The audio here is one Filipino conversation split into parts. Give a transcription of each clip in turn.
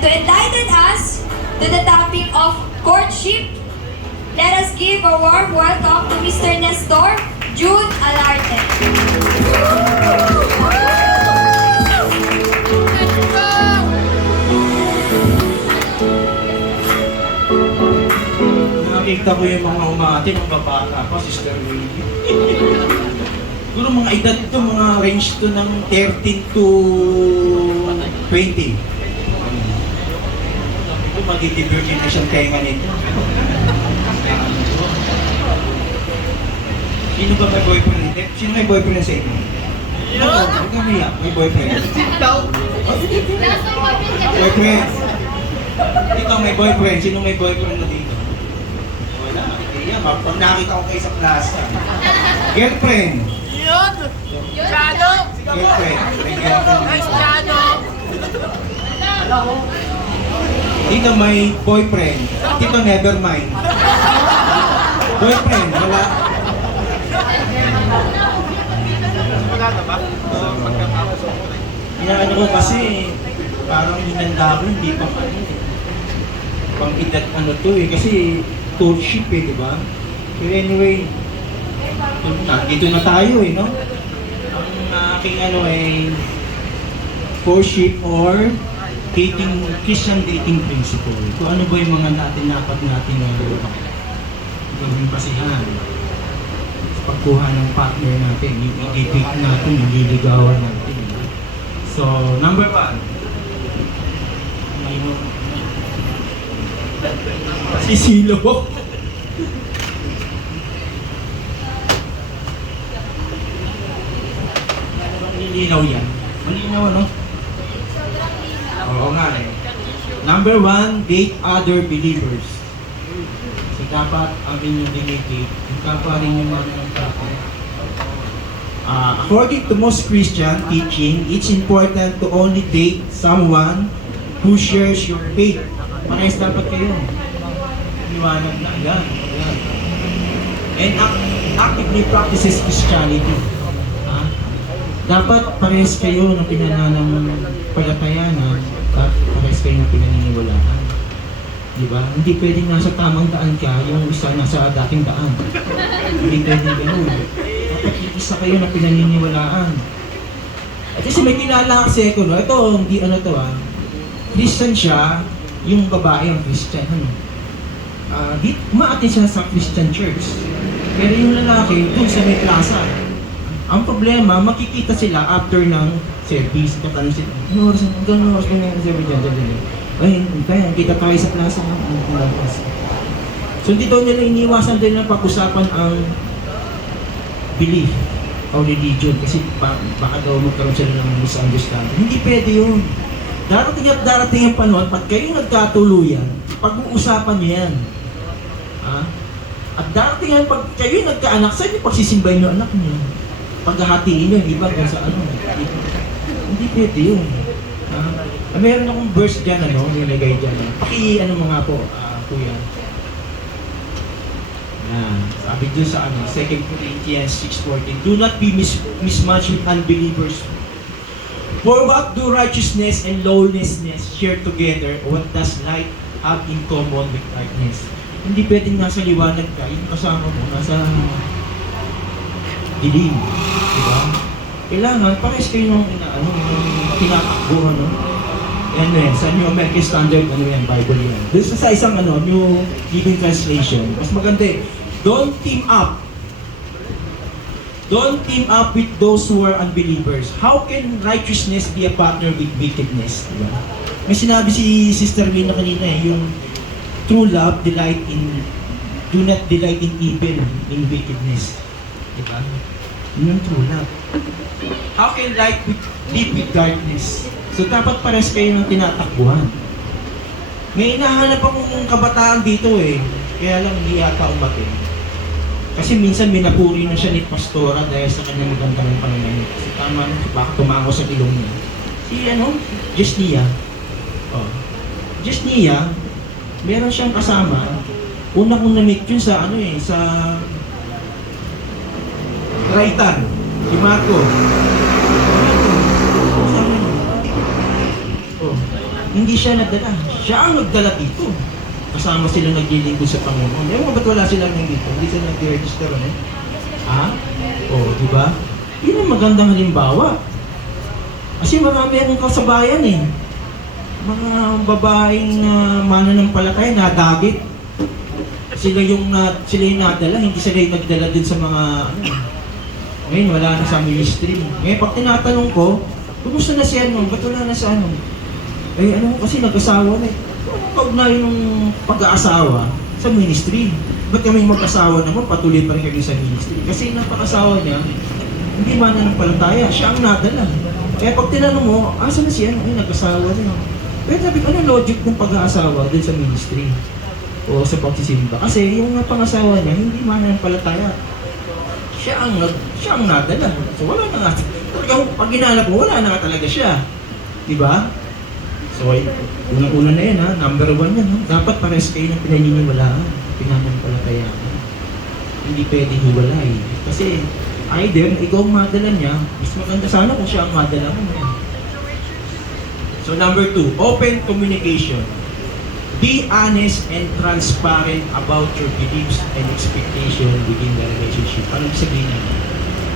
And to enlighten us to the topic of courtship, let us give a warm welcome to Mr. Nestor June Alarte. Nakita ko yung mga umati ng babata pa, Sister Willie. Siguro mga edad ito, mga range to ng 13 to 20. Ito magdi-virgin na siyang tenga nito. Sino ba may boyfriend? Sino may boyfriend sa inyo? Huwag kang umiyak, may boyfriend. Boyfriend. Dito may boyfriend. Sino may boyfriend na dito? Wala. Iya, pag nakita ko kayo sa plaza. Girlfriend. Yun! Chano! Girlfriend. May girlfriend. Nice Chano! Dito may boyfriend. Dito never mind. Boyfriend. Wala. Wala na ba? Inaano ko kasi parang hinanda ko, hindi pa ano eh. Pang edad ano to eh. Kasi courtship eh, di ba? So anyway, dito na tayo eh, no? Ang aking ano eh, courtship or dating, Christian dating principle. Kung ano ba yung mga dapat natin gawing basihan sa pagkuha ng partner natin, yung i-date natin, yung liligawan natin. So, number 1. Sisilo ko. Malinaw yan. Malinaw ano? Oo nga eh. Number 1, date other believers. So dapat ang inyong dinidate, yung kapwa rin yung mga ng kapwa. According to most Christian teaching, it's important to only date someone who shares your faith. Parehas dapat kayo. Liwanag na yan. And actively practices Christianity. Dapat parehas kayo ng pinananampalatayanan at parehas kayo ng pinaniniwalaan. Diba? Hindi pwedeng nasa tamang daan ka, yung isa nasa dating daan. Hindi pwedeng gano'n. Dapat isa kayo ng pinaniniwalaan. At kasi may kilala kasi ako, no? Ito, hindi ano to Christian siya, yung babae ang Christian. Umaatin siya sa Christian church. Pero yung lalaki, doon sa may plaza. Ang problema, makikita sila after ng service. Katanong sila, ano oras na yung service dyan. Ay, kaya kita tayo sa plaza. So hindi daw nila iniwasan din na pag-usapan ang belief o religion kasi baka daw magkaroon sila ng misunderstanding. Hindi pwede yun. Darating ang panahon, pag kayo nagkatuluyan, pag-uusapan niyo yan. At darating yan, pag kayo nagkaanak, saan niyo pagsisimbay niyo anak niyo? Paghahatiin niyo, di ba? Kung sa ano? Hindi pwede yun. Meron akong verse dyan, nilagay dyan. Ano mga po, kuya. Sabi dun sa 2 Corinthians 6:14, do not be mismatched with unbelievers. For what do righteousness and lawlessness share together? What does light have in common with darkness? Hindi pwedeng nasa liwanag ka, yung kasama mo, nasa dilim. Diba? Kailangan, parehas kayo ng tinatakbo, Yan, sa New American Standard, Bible yan. Doon sa isang New Living Translation, mas maganda don't team up. Don't team up with those who are unbelievers. How can righteousness be a partner with wickedness? Diba? May sinabi si Sister Wina kanina yung true love do not delight in evil, in wickedness. Diba? Yun yung true love. How can light live with darkness? So dapat pares kayo ng tinatakbuhan. May hinahanap akong kabataan dito kaya lang hindi yata umatin. Kasi minsan minapuri na siya ni Pastora dahil sa kanyang magandang pananamit. Kasi tama na, baka tumango sa ilong niya. Si Jesnia. Jesnia, meron siyang kasama. Una kong na-meet yun sa sa Raitan, si Marco. Hindi siya nagdala. Siya ang nagdala dito. Kasama sila naglilingkod sa Panginoon. Ewan mo ba't wala silang nandito? Hindi sila nag-register, ano? Ha? Oo, di ba? Yun ang magandang halimbawa. Kasi marami akong kasabayan eh. Mga babaeng mananampalataya, nadagit. Sila yung nadala, hindi sila yung nagdala din sa mga ano. Ngayon, wala na sa ministry. Ngayon, pag tinatanong ko, kumusta na si ano? Ba't wala na sa ano? Eh, ano kasi nag-asawa na eh. Anong kaugnayan ng pag-aasawa sa ministry? Ba't kami mag-asawa naman, patuloy pa rin kami sa ministry? Kasi napag-asawa niya, hindi mananampalataya, siya ang nadala. Kaya pag tinanong mo, asa na siya? Ay, nag-asawa na. Pero sabi ko, ano logic ng pag-aasawa dun sa ministry? O sa pagsisimba? Kasi yung pangasawa niya, hindi mananampalataya. Siya ang nadala. So wala na nga. Talagang pag ginalap mo, wala na nga talaga siya. Diba? So, unang-una na yan ha, number 1 yan ha. Dapat pares kayo ng pinaniniwalaan, pinanampalatayaan. Hindi pwede hiwalay. Kasi, either ikaw ang madala niya, mas maganda sana kung siya ang madala mo. So, number 2, open communication. Be honest and transparent about your beliefs and expectation within the relationship. Anong sabihin niya?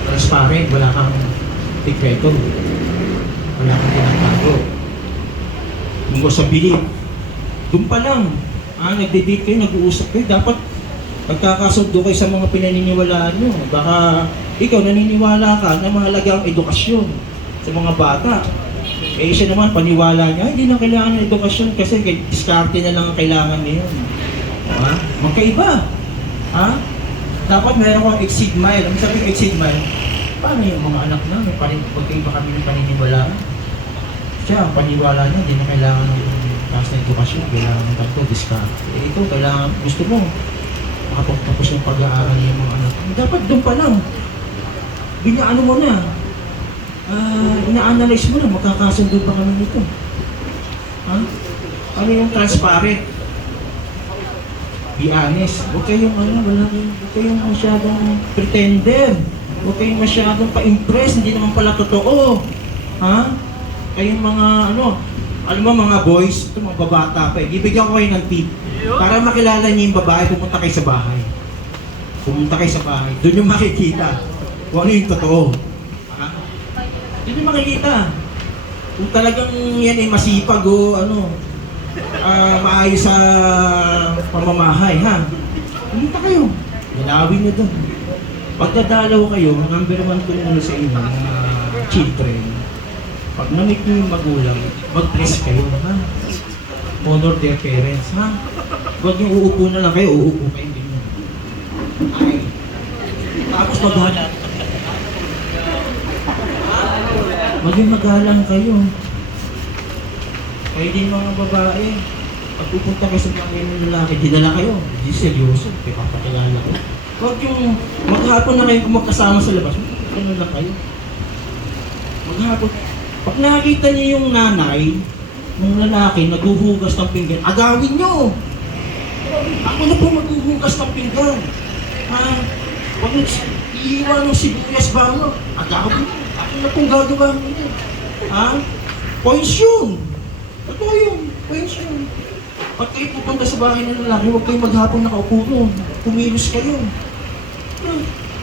Transparent, wala kang tikreto. Wala kang tinatago. Tungkol sa belief. Doon pa lang, nagde-date kayo, nag-uusap kayo, dapat magkakasundo kayo sa mga pinaniniwalaan nyo. Baka ikaw naniniwala ka na mahalaga ang edukasyon sa mga bata. Eh siya naman, paniwala niya, hindi na kailangan ng edukasyon kasi diskarte na lang ang kailangan niya. Ha? Magkaiba. Ha? Dapat meron kang exceed mile. Ang sabi ng exceed mile, paano yung mga anak na? Magkaiba kami ng paniniwalaan. Siya, paniwala niya, hindi na kailangan ng taas na edukasyon, kailangan ng tanto, diskarte. Eh ito, kailangan, gusto mo, makapagtapos yung pag-aaral ng mga anak. Dapat doon pa lang, binaano mo na, ina-analyze mo na, magkakasundo pa kami nito. Ha? Ano yung transparent? Be honest. Huwag kayong huwag kayong masyadong pretender. Huwag kayong masyadong pa-impress, hindi naman pala totoo. Ha? Kayong mga alam mo mga boys, ito mga babata pa eh. Ibigyan ko kayo ng tip. Para makilala niyo yung babae, pumunta kayo sa bahay. Pumunta kayo sa bahay. Doon yung makikita kung ano yung totoo. Ha? Doon yung makikita. Kung talagang yan ay masipag o maayos sa pamamahay, ha? Pumunta kayo. Dalawin nyo doon. Pagdadalaw kayo, number 1 kung sa inyo, mga children. Pag namit nyo yung magulang, mag-bless kayo, ha? Honor their parents, ha? Huwag nyo uupo na lang kayo, uupo kayo din. Ay. Tapos maghalang. Maging magalang kayo. Kaya din mga babae, pag pupunta kayo sa mga ng lalaki, dinala kayo. Hindi seryoso, kaya papakilala ko. Huwag yung maghapon na kayo kung magkasama sa labas, ano na kayo. Maghapon. Pag nakita niyo yung nanay ng lalaki naghuhugas ng pinggan, agawin niyo. Ako na po maghuhugas ng pinggan. Ha? Pag iiwan ng sibuyas ba mo, agawin niyo. Ako na pong gagawa niyo. Ha? Points yun. Totoo yun. Points yun. Pag kayo pupunta sa bahay ng lalaki, huwag kayong maghapon nakaupo mo. Kumilos kayo.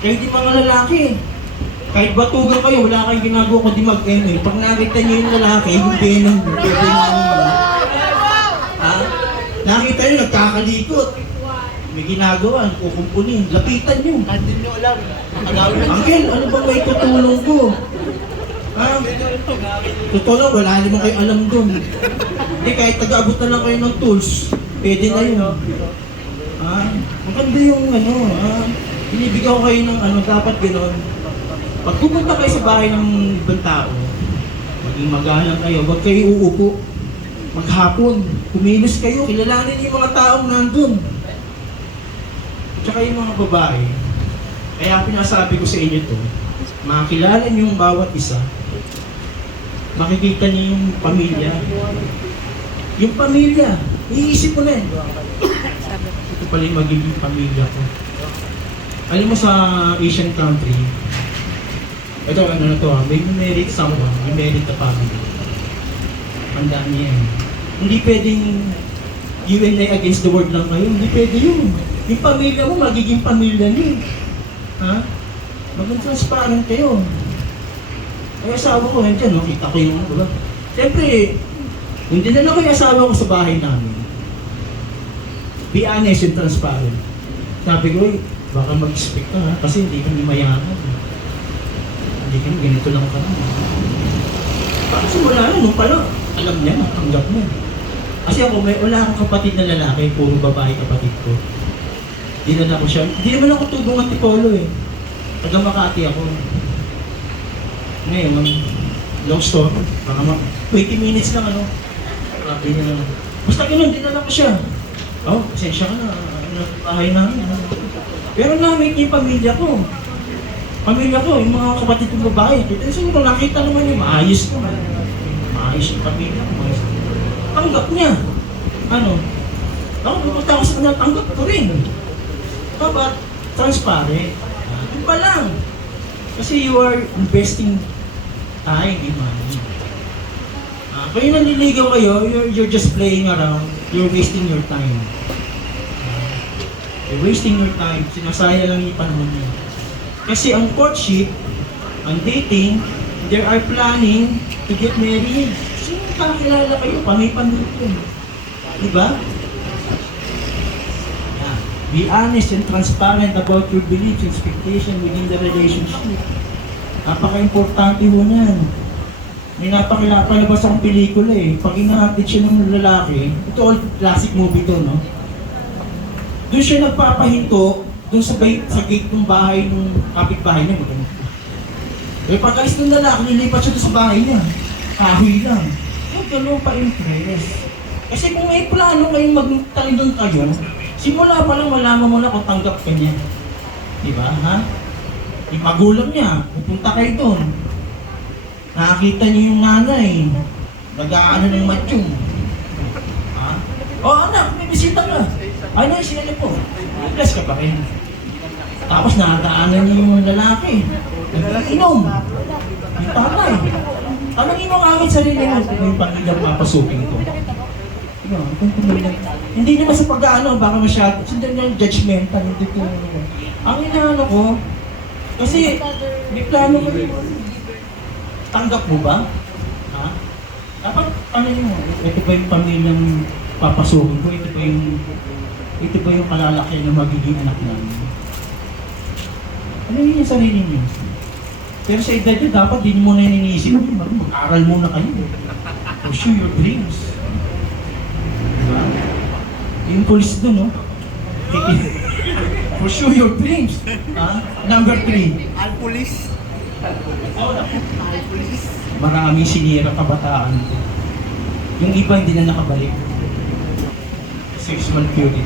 Kayo di mga lalaki. Kahit batugan kayo, wala kayong ginagawa kundi mag-enoy. Pag nakita niyo yung lalaki, yung benang ha? Nakita niyo, nagkakalikot. May ginagawa, kukumpunin. Lapitan niyo. Hindi nyo alam. Uncle, ano bang may tutulong ko? Ha? Totoo lang, wala naman kayo alam doon. Hindi, kahit taga-abot na lang kayo ng tools, pwede na yun. Ha? Maganda yung binibigyan ko kayo ng dapat gano'n. Pag pupunta kayo sa bahay ng ibang tao, maging magalang kayo, huwag kayo uupo. Maghapon, kumilos kayo, kilalanin niyo yung mga taong nandun. Tsaka yung mga babae, kaya pinasabi ko sa inyo to, makakilala niyo yung bawat isa, makikita niyo yung pamilya. Yung pamilya, iisip ko na eh. Ito pala yung magiging pamilya ko. Alam mo sa Asian country, ito may merit someone, you merit the family. Ang dami yan. Hindi pwedeng you and I against the world lang kayo. Hindi pwede yun. Yung pamilya mo, magiging pamilya niyo. Ha? Maging transparent kayo. Ay, asawa ko, nandiyan, nakita ko yung, diba? Siyempre, hindi na lang yung asawa ko sa bahay namin. Be honest and transparent. Sabi ko, baka mag-expect ka ha, kasi hindi kami mayaman. Hindi kami ganito lang ka lang. Baka simula na, nung pala, alam niya, natanggap niya. Kasi ako, wala akong kapatid na lalaki, puro babae kapatid ko. Dinala ko siya. Hindi naman ako tubong Antipolo eh. Taga Makati ako. Ngayon, long story. Baka 20 minutes lang ano. Grabe niya lang. Basta ganun, dinala ko siya. Oh, pasensya ka na. Bahay namin. Pero namin yung pamilya ko. Pamilya ko, yung mga kapatid kong babae. Kasi siguro nakita naman yung maayos naman. Maayos yung pamilya ko. Maayos. Tanggap niya. Ano? Ako, pumunta ako sa kanya, tanggap ko rin. But transparent. Yun pa lang. Kasi you are investing time in money. Kaya nanliligaw kayo, you're just playing around. You're wasting your time. You're wasting your time. Sinasaya lang yung panahon niyo. Kasi ang courtship, ang dating, they are planning to get married. Sino kakilala kayo? Pamay-pamay yun. Diba? Be honest and transparent about your beliefs and expectations within the relationship. Napaka-importante mo yan. May napakilapalabas akong pelikula eh. Pag inahatid siya ng lalaki, ito old classic movie to, no? Doon siya nagpapahinto, doon sa gate ng bahay ng kapitbahay niya. Eh pag-alis ng lalaki, nilipat siya doon sa bahay niya. Kahoy lang. Huwag ganun pa-impress. Kasi kung may plano kayong magtalindon kayo, simula pa lang malaman mo na kung tanggap ka niya. Diba, ha? Yung magulang niya, pupunta kayo doon. Nakakita niyo yung nanay. Nag-aano ng matchong. Ha? Oh anak, may bisita ka. Ay na, sinali po. Bless ka pa rin. Tapos nakakaanan niyo yung lalaki. Nag-inom. Yung tatay. Tanongin mo kagad sarili mo kung yung pamilya papasukin ko. Hindi naman sa pag-ano, baka masyado, sundan niya yung judgmental, hindi ko. Ang inaano ko, kasi may plano ko rin. Tanggap mo ba? Ha? Dapat, ano nyo, ito ba yung pamilyang papasukin ko? Ito ba yung kalalaki na magiging anak namin? Ano yun yung sarili niyo? Pero sa edad nyo, dapat din mo na iniisip, mag-aral muna kayo. Pursue your dreams. Yung police doon, no? Pursue your dreams. Number 3. Al-Police. Maraming sinira kabataan. Yung iba hindi na nakabalik. Sexual purity.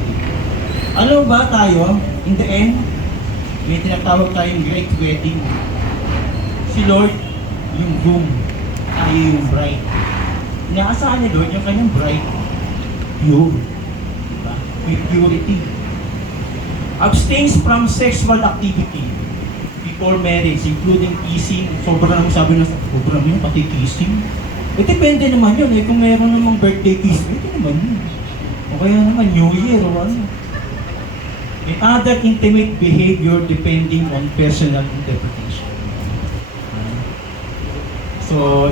Ano ba tayo? In the end, may tinatawag tayong great wedding. Si Lord, yung groom. Tayo yung bride. Inaasahan ni Lord yung kanyang bride. Pure. With purity. Abstains from sexual activity before marriage, including kissing. Sobrang sabi na sobrang yun, pati kissing. Depende naman yun eh, kung mayroon namang birthday kiss, ito naman yun. O kaya naman New Year o ano. And other intimate behavior depending on personal interpretation. So,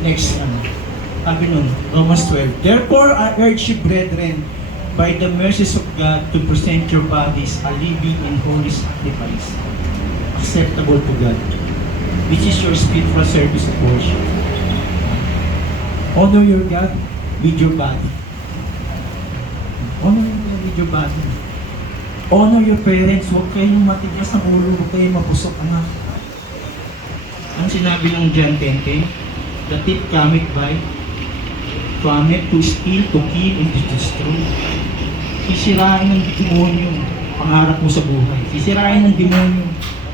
next sabi nun, Romans 12. Therefore, I urge you, brethren, by the mercies of God, to present your bodies a living and holy sacrifice, acceptable to God, which is your spiritual service of worship. Honor your God with your body. Honor your God with your body. Honor your parents. Huwag kayong matigas ng ulo, huwag kayong mapusok, anak. Ang sinabi ng John 10:10, the thief cometh to steal, to kill, and to destroy. Sisirain ng demonyo pangarap mo sa buhay. Sisirain ng demonyo.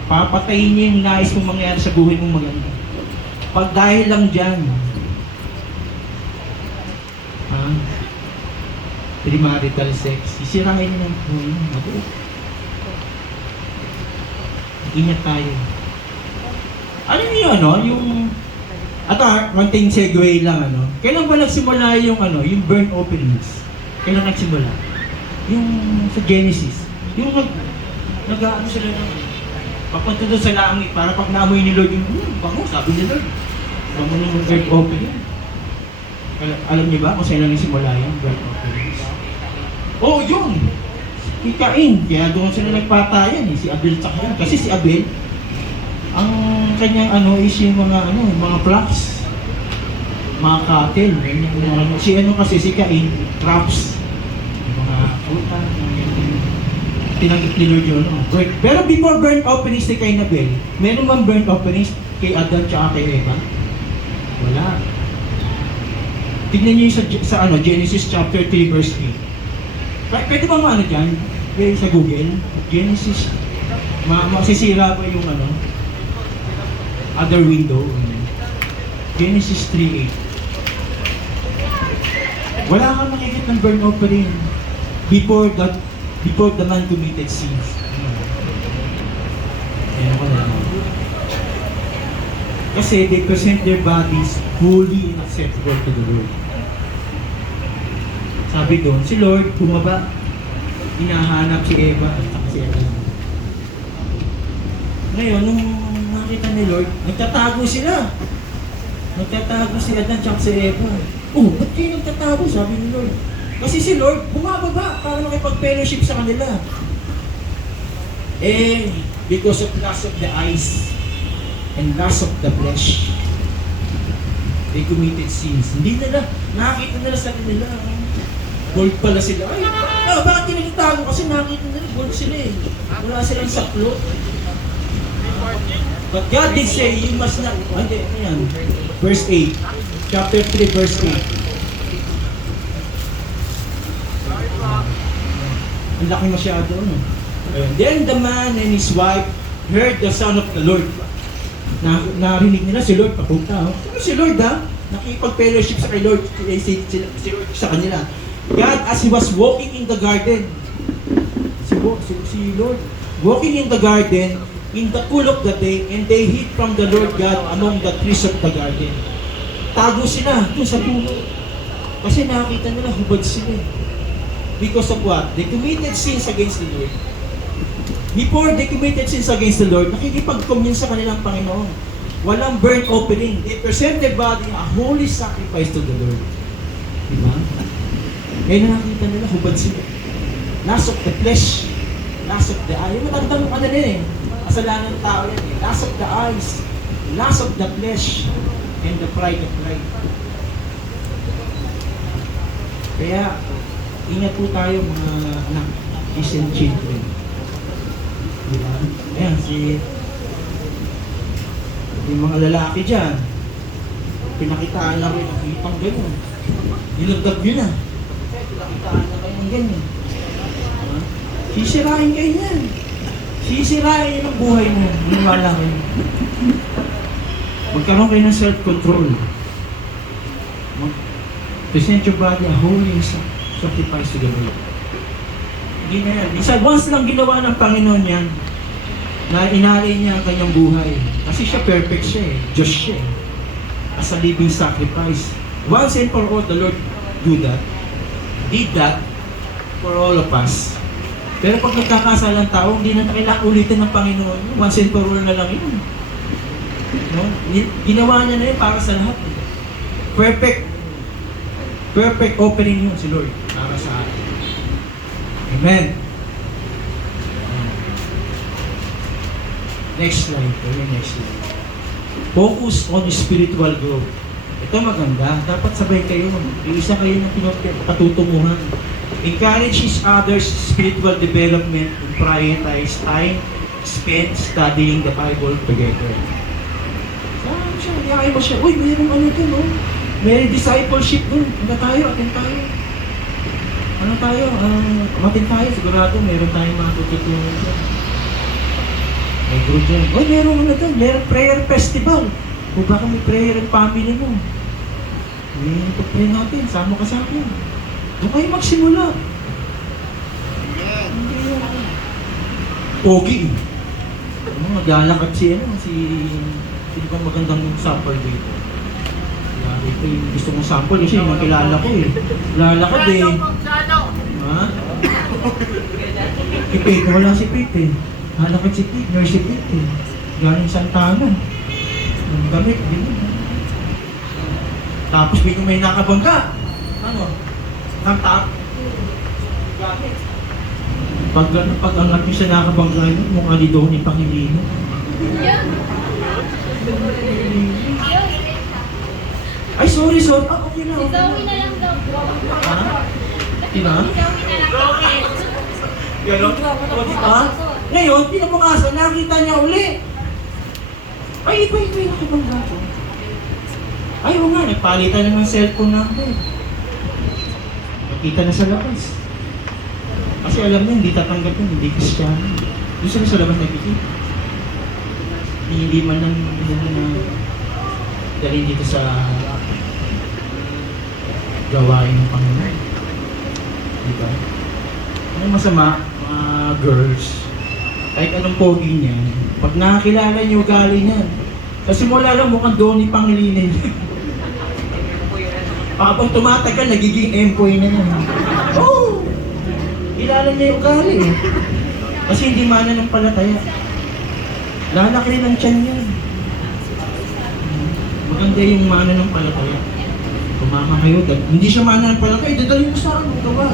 Papatayin niya yung nais mong mangyari sa buhay mong maganda. Pag dahil lang dyan, premarital sex, sisirain niya ng buhay mo. Ingat tayo. Ano yun, no? Yung At konting segue lang, ano. Kailan ba nagsimula yung, yung burnt offerings? Kailan nagsimula? Yung sa Genesis. Yung nag-ano sila ng, papunta doon sa langit, para pag naamoy ni Lord yung, bango, sabi ni Lord. Bango ng burnt offering. Alam niyo ba kung saan nagsimula yung burnt offerings? Oh, yun! Si Cain, kaya doon sila nagpatayan si Abel tsaka yan. Kasi si Abel, ang kanyang is yung mga flocks, mga cattle, si Cain, crops, yung mga fruta, tinanggap ni Lord yun. Pero before burnt offerings ni Cain Abel, meron bang burnt offerings kay Adam tsaka kay Eva? Wala. Tignan niyo yung sa Genesis chapter 3 verse 8. Pwede ba dyan? Sa Google, Genesis, masisira ba yung other window? Genesis 3:8. Wala kang makikita ng burnt offering before the man committed sins. Ayan ko na. Kasi they present their bodies holy and acceptable to the Lord. Sabi doon, si Lord bumaba, hinahanap si Eva at si Adam. Ngayon, nung nakita ni Lord, nagtatago sila. Nagtatago si Adam at si Eva. Oh, ba't kayo nagtatago? Sabi ni Lord. Kasi si Lord, bumababa para makipag-fellowship sa kanila. Because of lust of the eyes and lust of the flesh, they committed sins. Hindi nila, nakakita nila sa kanila. Gold pala sila. Ay, bakit tinagtago? Kasi nakita nila, gold sila eh. Wala silang saklot. But God did say, you must not, ayan, verse 8, chapter 3, verse 8. Ang laki masyado, no? Then the man and his wife heard the sound of the Lord. Narinig nila si Lord papunta. Ano si Lord nakipag-fellowship sa kay Lord, si Lord sa kanila. God, as He was walking in the garden, si Lord, walking in the garden, in the cool of the day, and they hid from the Lord God among the trees of the garden. Tago sila doon sa puno. Kasi nakita nila, hubad sila. Because of what? They committed sins against the Lord. Before they committed sins against the Lord, nakikipag-commune sa kanilang Panginoon. Walang burnt offering. They present their body a holy sacrifice to the Lord. Diba? Kaya nakita nila, hubad sila. Lust of the flesh, lust of the eye. Yung matandang kasalanan ng tao yan eh. Lust of the eyes, lust of the flesh, and the pride of life. Kaya, ingat po tayo mga anak, Christian children. Diba? Ayan, yung mga lalaki dyan, pinakitaan lang rin, nakitang gano'n. Nilagdag nyo na. Pinakitaan na kayo ng gano'n. Sisirain kayo yan. Sisirain yun ang buhay mo. Maniwala kayo. Magkaroon kayo ng self-control. Present your body a holy sacrifice to the Lord. Hindi na yan. Once lang ginawa ng Panginoon yan, na inalay niya ang kanyang buhay. Kasi siya perfect siya eh. Diyos siya eh. As a living sacrifice. Once and for all, the Lord did that for all of us. Pero pag nagkakasalang tao, hindi na kailangan ulitin ng Panginoon. Once and for all na lang yun. No? Ginawa niya na yun para sa lahat. Perfect opening yun si Lord para sa atin. Amen. Next slide. Next slide. Focus on spiritual growth. Ito maganda. Dapat sabay kayo. Iisa kayo ng patutunguhan. Encourage each other's spiritual development and prioritize time spent studying the Bible together. Saan siya? Iyakay mo siya. Uy, mayroong dun, no? May discipleship dun. Attend tayo. Sigurado, meron tayong matututunan dyan. May group dyan. Uy, meron meron prayer festival. Kung baka may prayer and family mo. Pag-pray natin, sama ka sa akin. Doon kayo magsimula. Hindi yung pogi. Maglalakad sino bang magandang supper dito? Ito yung gusto kong sample kasi yung kilala ko eh. Kilala ko din. Magsano. Ha? Si Pete, wala si Pete eh. Halakad si Pete, nurse si Pete eh. Galing Santana. Ang gamit, din. Tapos biglang may nakabangga. Ano? Nagtap. Gamit. Pag angat niyo siya nakabangga yun, mukha ni Donnie Pangilino. Ay, sorry. Ah, okay na. Si Zoe na lang daw. Ha? Tina? Si Zoe na lang daw. Ganon? O, diba? Ngayon, pinabukasan, nakita niya uli. Ay, iba yung nakabangga ko. Ay, oo nga, nagpalitan na ng cellphone number. Nakita na sa labas. Kasi alam niya, hindi tatanggap yun, hindi Kristiyano. Gusto niya sa labas nakikita. Hindi man lang na dalhin dito sa gawain ng Panginoon. Diba? Ano masama, mga girls, kahit anong pogi niya, pag nakakilala niyo ugali niyan, kasi mula lang mukhang Donnie Pangilinin. Habang tumatagal, nagiging empoy na yan. Oo! Kilala niya yung ugali eh. Kasi hindi mananampalataya. Lalaki rin ang tiyan yan. Maganda yung mananampalataya. Kumama kayo, hindi siya mananampalataya, dadalhin mo sa akin, gawa.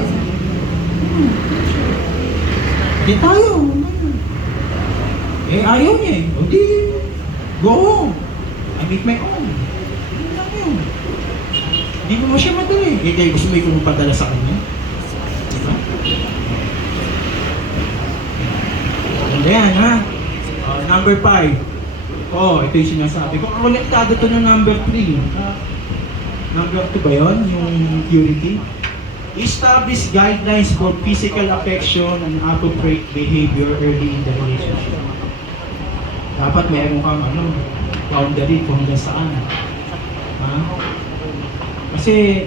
Hindi tayo. Eh, ayaw niya eh. O di, go home. I make my own. Yun lang yun. Hindi mo siya madali. Eh, kayo gusto mo yung padala sa kanya? Diba? Ganda yan, ha? Number 5. Ito yung sinasabi ko. Konektado to ng number 3. Number 2 ba yun? Yung purity? Establish guidelines for physical affection and appropriate behavior early in the relationship. Dapat meron kang boundary kung hanggang saan. Ha? Kasi,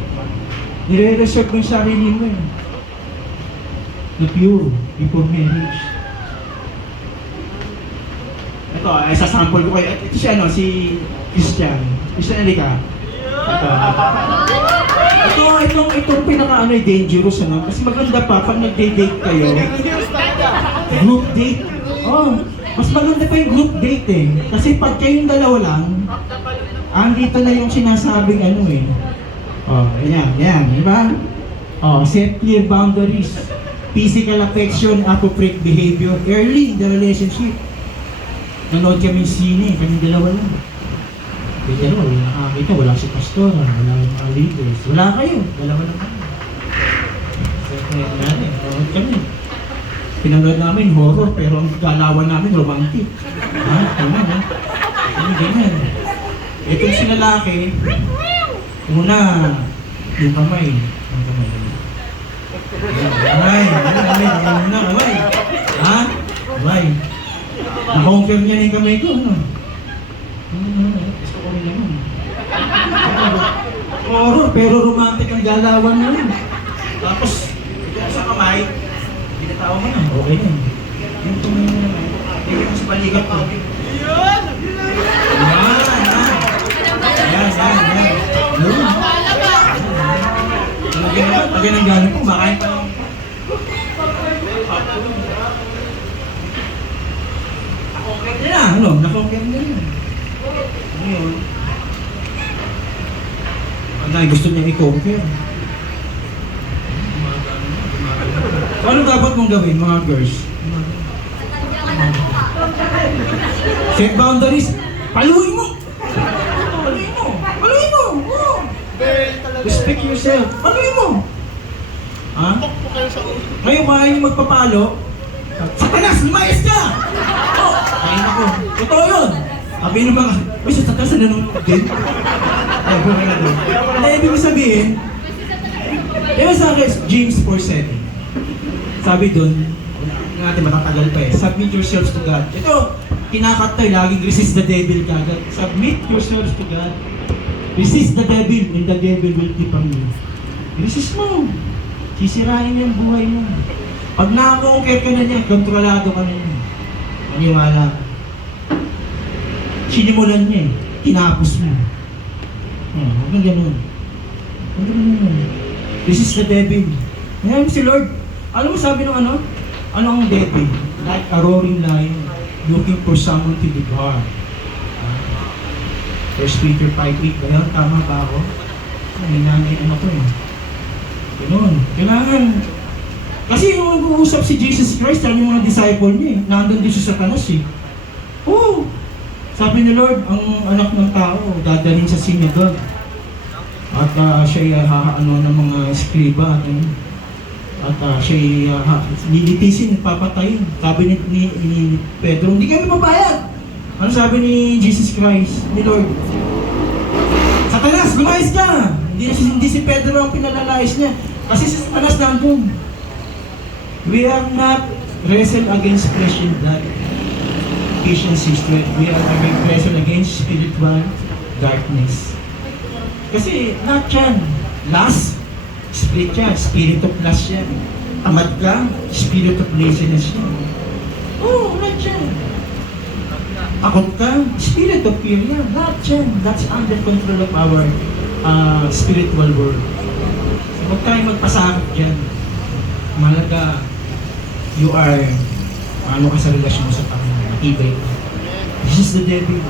nire-reserve mo yung sarili mo eh. Na pure, before marriage. Ito, sasample ko kayo. Ito si si Christian. Christian, halika. Itong dangerous kasi maganda pa pag nag-date kayo. Group date. Mas maganda pa yung group date eh. Kasi pag kayong dalawa lang, andito na yung sinasabing yan, di ba? Set clear boundaries. Physical affection, appropriate behavior early in the relationship. Nanood kami sine, kaming dalawa lang. Kaya wala nakakita, wala si pastor, wala yung mga leaders. Wala kayo, dalawa lang kami. Nanood kami. Pinanood namin horror, pero ang galawan namin romantic. Ha? Ganyan. Itong sinalaki, una, yung kamay. Kamay. Ha? Kamay. Na-conquer niya na yung kamay ko, gusto ko rin naman. Horror, pero romantic ang galawan naman. Tapos, sa kamay, pinatawa mo na, okay na. Yung tumay mo naman, hindi mo sa balikat ko. Yan. Pag yan ang gano'n po, makain pa lang. Na-conquer niya na, na-conquer niya na. Ngayon, gusto niya i-conquer. Ano dapat mong gawin, mga girls? Set boundaries. Paluin mo! Respect yourself. Paluin mo! Ha? Ngayon, kaya niyo magpapalo. Satanas, lumayas ka! Ay, naku. Totoo yun. Sabi nyo mga, sa Satanas na nanonood din. Ay, buhay na doon. Ibig ko sabihin, sa akin, James 4:7. Sabi doon, natin matatagal pa eh. Submit yourselves to God. Ito, kinakat tayo, laging resist the devil kagad. Submit yourselves to God. Resist the devil, and the devil will keep on you. Resist mo. Sisirain niya ang buhay mo. Pag nakakonquer ka na niya, kontrolado ka na niya. Maniwala. Sinimulan niya eh. Tinapos mo. Huwag na ganun. Huwag na ganun. This is the devil. Ngayon si Lord, alam mo sabi ng ano? Ano ang devil? Like a roaring lion, looking for someone to devour. First Peter 5:8 ba yun? Tama ba ako? Nanginangin ano ko eh. Ganun. Kailangan. Kasi yung mag-uusap si Jesus Christ, yan yung mga disciple niya eh. Nandun din si Satanas eh. Oo. Sabi ni Lord, ang anak ng tao, dadalhin sa synagogue. At siya hahaano ng mga eskriba at siya nilitisin, papatayin. Sabi ni Pedro, hindi kami mabayad. Ano sabi ni Jesus Christ, ni Lord? Satanas, lumayas ka! Hindi si Pedro ang pinalalayas niya. Kasi si Satanas nandun. We are not wrestle against flesh and blood. Ephesians 6:12. We are wrestle against spiritual darkness. Kasi lahat yan. Lust, spirit yan. Spirit of lust yan. Tamad ka, spirit of laziness yan. Oo, lahat yan. Takot ka, spirit of fear yan. Lahat yan. That's under control of our spiritual world. So, huwag tayo magpasakot dyan. Malaga, you are, ano ka sa relasyon mo sa Panginoon, matibay ka. This is the devil.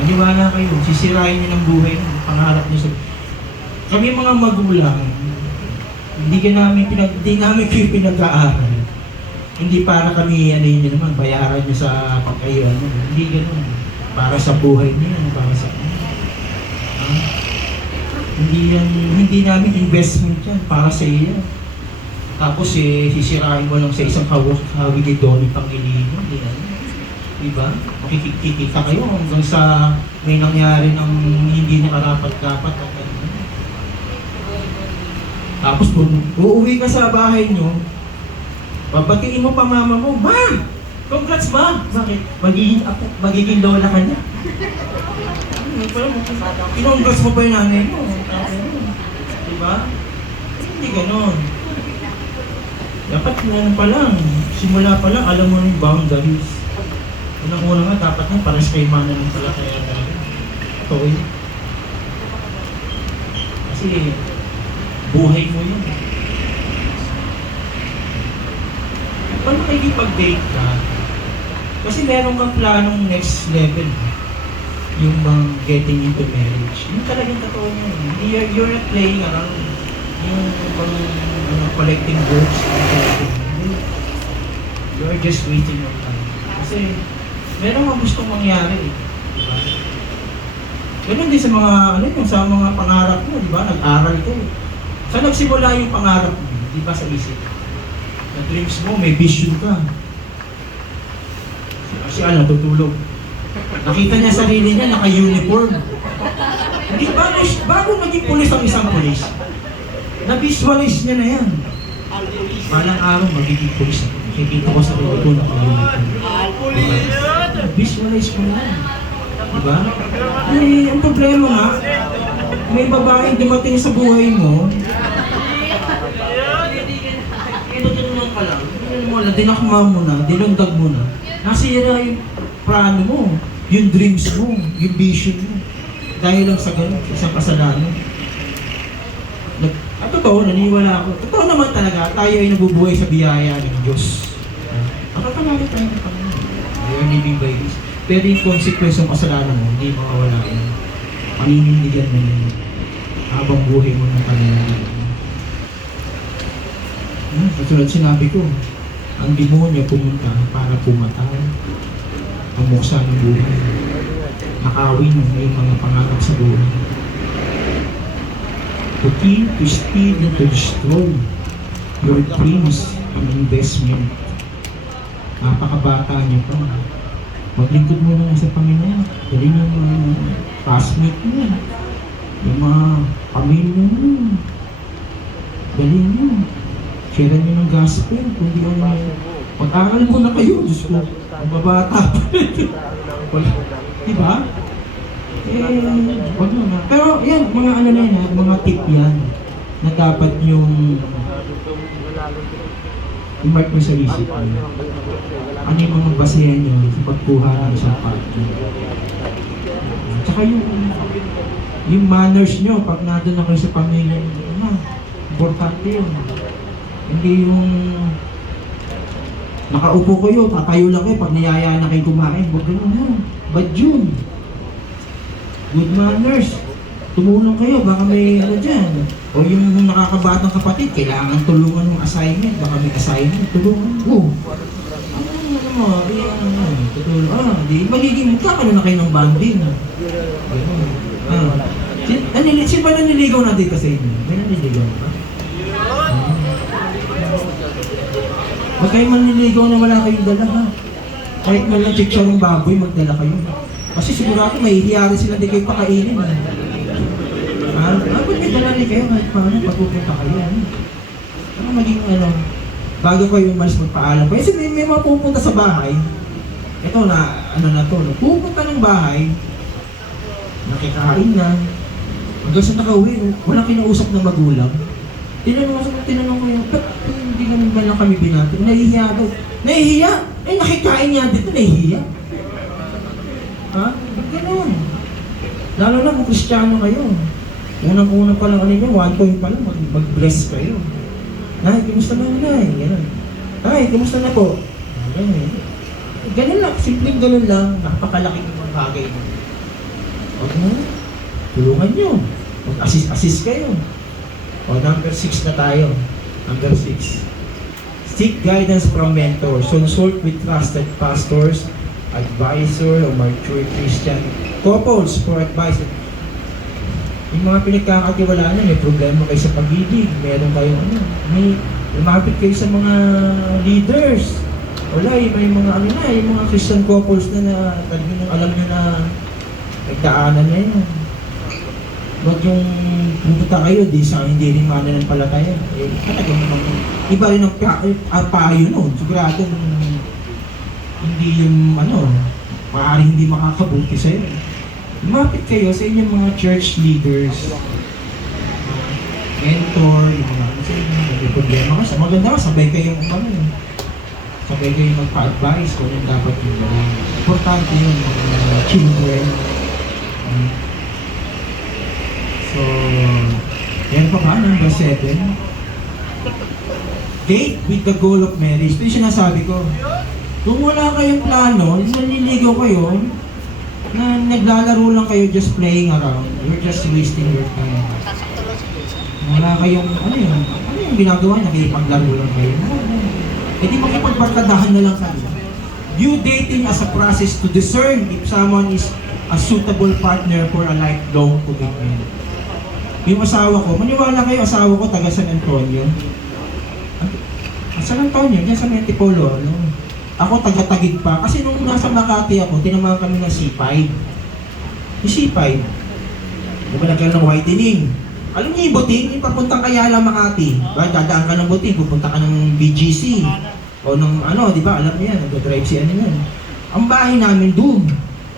Maniwala kayo, sisirain niyo ng buhay mo, pangarap niyo sa... Kami mga magulang, hindi namin kayo pinag-aaral. Hindi para kami, ano yun naman, bayaran niyo sa pagkayuan mo. Hindi ganun. Para sa buhay niyo, para sa... Hindi namin investment yan, para sa iyo. Tapos sisirain mo lang sa isang hawig ni Donnie Pangilinan. Diba? Makikita kayo hanggang sa may nangyari ng hindi nakarapat-dapat. Tapos kung uuwi ka sa bahay nyo, babatiin mo pa mama mo, Ma! Congrats, Ma! Bakit? Magiging lola ka na. Kinongrats mo pa yung nanay mo. Diba? Hindi ganon. Dapat ano pa lang, simula pa lang, alam mo yung boundaries. Unang-una nga, dapat nga pares kay mana ng palataya talaga. Ito yun. Kasi, buhay mo yun. Paano makikipag-date ka? Kasi meron kang planong next level. Yung bang getting into marriage. Yung talagang totoo niya. You're not playing around. Yung bang collecting birds. You're just waiting your time. Kasi meron kang gustong mangyari eh. Diba? Ganun din sa mga, sa mga pangarap mo, di ba? Nag-aral ka eh. Saan nagsimula yung pangarap mo? Di ba sa isip? Na dreams mo, may vision ka. Kasi natutulog. Nakita niya sarili niya, naka-uniform. Hindi ba, bago naging pulis ang isang pulis, na-visualize niya na yan. Malang araw, magiging pulis. Nakikita ko sa sarili ko, naka-uniform. Visualize mo na. Diba? Ang problema nga, may babaeng dumating sa buhay mo, tutulungan ka lang, dinakma mo na, dinundag mo na, nasira yung plano mo, yung dreams mo, yung vision mo. Dahil lang sa ganun, isang kasalanan. At totoo, naniwala ako. Totoo naman talaga, tayo ay nabubuhay sa biyaya ng Diyos. Nakakalaga tayo ng Panginoon. We are living by this. Pero yung consequence ng kasalanan mo, hindi makawala yun. Paninindigan mo yun. Habang buhay mo ng Panginoon. Katulad sinabi ko, ang demonyo pumunta para pumatay, pumuksa ng buhay, nakawin mo yung mga pangarap sa buhay. To kill, to steal, and to destroy your dreams and investment. Napakabata niyo pa. Maglingkod mo na sa Panginoon. Dali yung mga classmate mo, yung mga pamilya mo. Dali nyo. Share nyo ng gospel. Kung di ano, pag-aral mo na kayo. Diyos ko, mababata. Diba? Wag mo na. Pero yan, mga ano na yan, mga tip yan na dapat yung i-mark mo sa isip mo. Ano yung mga basehan nyo sa pagkuha ng isang partner. Tsaka yung manners nyo, pag nandun na kayo sa pamilya, importante yun. Hindi yung nakaupo kayo, tatayo lang kayo, pag niyayaan na kayo kumain, huwag ganun yun. Bad yun. Good manners. Tumulong kayo, baka may ano dyan. O yung nakakabatang kapatid, kailangan tulungan ng assignment, baka may assignment, tulungan mo. Ano mo, tutulong. Di magiging magkakaroon na kayo ng banding. Sino ba naniligaw na dito sa inyo? May naniligaw ba? Huwag kayo maniligaw na wala kayong dala ha. Kahit man lang chicharon baboy, magdala kayo. Kasi sigurado may hiyari sila di kayo pakainin. Ba't may dala rin kayo kahit paano pagpupunta kayo? Ano maging bago kayo umalis magpaalam kayo. Kasi may mga pupunta sa bahay. Ito na, pupunta ng bahay, nakikain na, hanggang sa nakauwi, walang kinausap ng magulang. Tinanong ko yung, ba't hindi naman ba lang kami binati? Nahihiya daw. Nahihiya? Eh, nakikain niya dito, nahihiya. Ha? Ba't ganun? Lalo na kung Kristiyano kayo. Unang-unang pa lang niyo, 1 coin pa lang, mag-bless kayo. Nay, kumusta na Nay? Ganun. Ay, kumusta na po? Ganun lang, simpleng ganun lang, napakalaking bagay mo. Huwag mo, tulungan nyo. Mag-assist kayo. O, number 6 na tayo. Number 6. Seek guidance from mentors. Consult with trusted pastors, advisor, or mature Christian couples for advice. Yung mga pinagkakatiwalaan na, may problema kayo sa pag-ibig, meron kayong may lumapit kayo sa mga leaders. Wala, may mga yung mga Christian couples na talagang alam nyo na nagdaanan na yun. Huwag yung pumunta kayo, hindi rin mananampalataya. Katagang naman, iba rin ang payo nun. Sigurado hindi yung maaaring hindi makakabuti sa'yo. Lumapit kayo sa inyong mga church leaders, mentor, yung mga may problema kasi. Maganda ka, sabay kayong sabay kayong magpa-advise kung yung dapat yung gawin. Importante yun, mga children. So, yan pa ba, number 7. Date with the goal of marriage. Ito yung sinasabi ko. Kung wala kayong plano, naliligaw kayo, na naglalaro lang kayo just playing around, you're just wasting your time. Wala kayong, ano yung ginagawa niya, kayo paglaro lang kayo. E di makipagbarkadahan na lang kayo. View dating as a process to discern if someone is a suitable partner for a lifelong commitment. Yung asawa ko, maniwala kayo, asawa ko taga San Antonio. San Antonio, dyan sa Mentipolo, Ako taga-Tagig pa. Kasi nung nasa Makati ako, tinamahan kami ng C5. Yung C5, diba nagkaroon ng whitening? Alam niyo yung buting? Yung papuntang Ayala, Makati. Dadaan ka ng buting, pupunta ka ng BGC. O ng di ba? Alam niyo yan, nag-drive si yan. Ang bahay namin doon.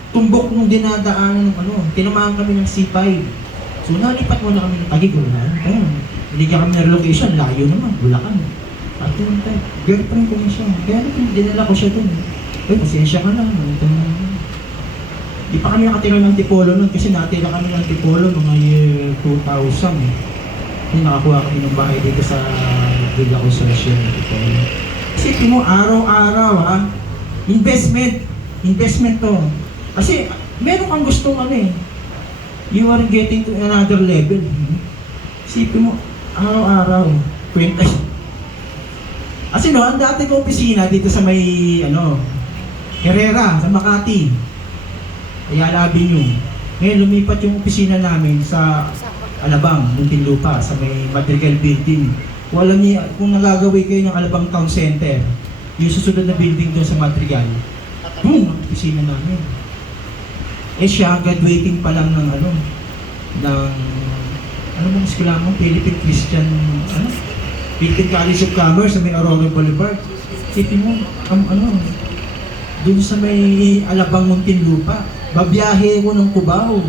Tumbok nung dinadaanan ng tinamahan kami ng C5. So nalipat mo na kami ng Tagig. Hindi kami ng relocation, layo naman, Bulacan. At yun tayo, girlfriend ko na siya. Kaya dinala ko siya dun. Pasensya ka lang. Di pa kami nakatira ng Tipolo nun kasi natira kami ng Tipolo mga year 2000 Yung nakakuha kami ng bahay dito sa Villa Consortium ng Tipolo. Isipin mo, araw-araw investment to. Kasi meron kang gustong you are getting to another level. Isipin mo, araw-araw, kwenta. Kasi ang dati ko opisina dito sa may, Herrera, sa Makati. Ayala Avenue. Ngayon, lumipat yung opisina namin sa Alabang, Muntinlupa, sa may Madrigal Building. Kung alam niyo, kung nagagawin kayo ng Alabang Town Center, yung susunod na building doon sa Madrigal, boom, ang opisina namin. Siya, graduating pa lang ng bang eskwela mo? Philippine Christian, Philippine College of Commerce sa may Aurora Boulevard. Isipin mo, doon sa may Alabang Muntinlupa, babiyahe ko ng Cubao,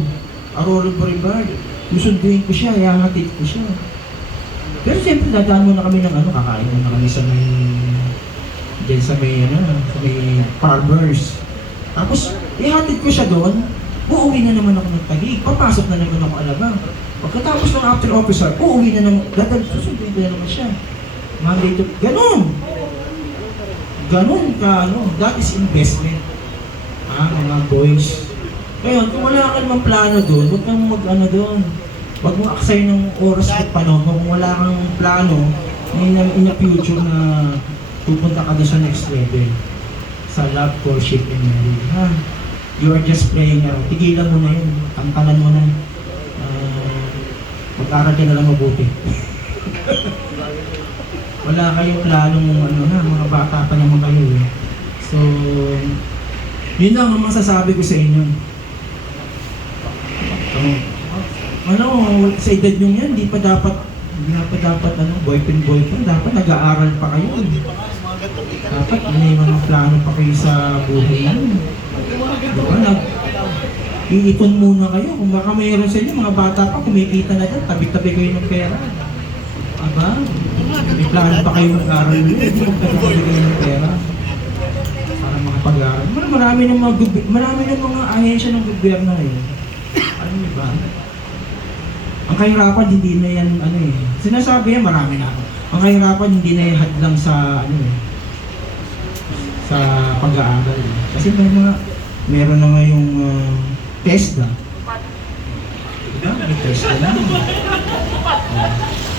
Aurora Boulevard. Susunduin ko siya, ihahatid ko siya. Pero siyempre, dadaan mo na kami ng kakain mo na kami sa may, sa may farmers. Tapos, ihatid ko siya doon. uuwi na naman ako ng Taguig, papasok na naman ako Alabang. Pagkatapos ng after officer, uuwi na naman, susunduin ko na naman siya. Monday to, ganun ka, that is investment. Mga boys. Ngayon, kung wala ka namang plano doon, huwag kang doon. Huwag mo aksay ng oras at panahon mo. Kung wala kang plano, in the future na pupunta ka doon sa next level. Sa love, courtship, and marriage. You are just playing around. Tigilan mo na yun. Tangkalan mo na. Mag-aral ka na lang mabuti. Wala kayong planong mga bata pa naman kayo eh. So, yun lang ang masasabi ko sa inyo. Sa edad nyo yan, di pa dapat boyfriend, dapat nag-aaral pa kayo. Dapat may mga plano pa kayo sa buhay nyo. Diba? Iipon muna kayo. Kung baka mayroon sa inyo, mga bata pa, kumikita na dyan, tabi-tabi kayo ng pera. Diba? May plano pa kayo mag-aaral ulit. Tabi-tabi kayo ng pera. Para makapag-aaral. Marami ng mga ahensya ng gobyerno eh. Ano ba? Ang kahirapan hindi na yan sinasabi yan marami na. Ang kahirapan hindi na yan hadlang sa sa pag-aaral. Kasi meron na ngayong TESDA. Diba? May TESDA na.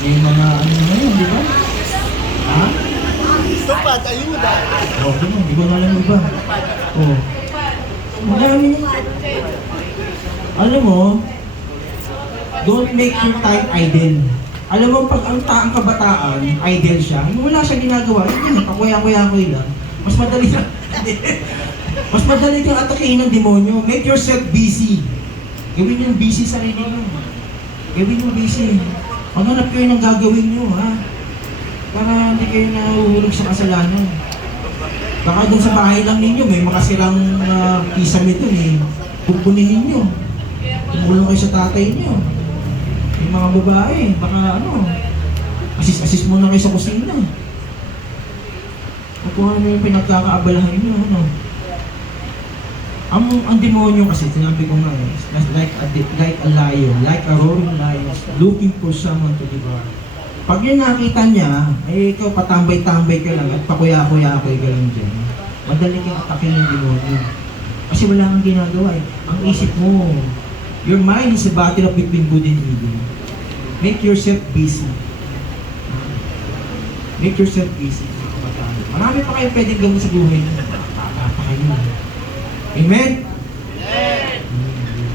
May mga ngayon, di ba? Ha? Tupad, ayuda. Di ba na lang iba? Marami na. Alam mo, don't make your time idle. Alam mo, pag ang kabataan, idle siya, wala siyang ginagawa, yun, pakuya-kuya-kuya lang. Mas madali kang atakihin ng demonyo. Make yourself busy. Gawin yung busy sarili nyo. Gawin yung busy. Maghanap kayo ng gagawin nyo, ha? Para hindi kayo nahuhulog sa kasalanan. Baka dun sa bahay lang ninyo, may mga silang kisame dun eh. Pupunihin nyo. Tumulong kayo sa tatay nyo. Yung mga babae, baka assist muna kayo sa kusina. Kung ano yung pinagkakaabalahan nyo, Ang demonyo kasi, sinabi ko nga like a lion, like a roaring lion, looking for someone to devour. Pag yun nakita niya, ikaw patambay-tambay ka lang at pakuya-kuya-kuya ka lang dyan. Madali kang atakin ng demonyo. Kasi wala kang ginagawa eh. Ang isip mo, your mind is a battle between good and evil. Make yourself busy. Make yourself busy. Marami pa kayong pwedeng gawin sa buhay niyo. Papa kayo. Amen? Amen!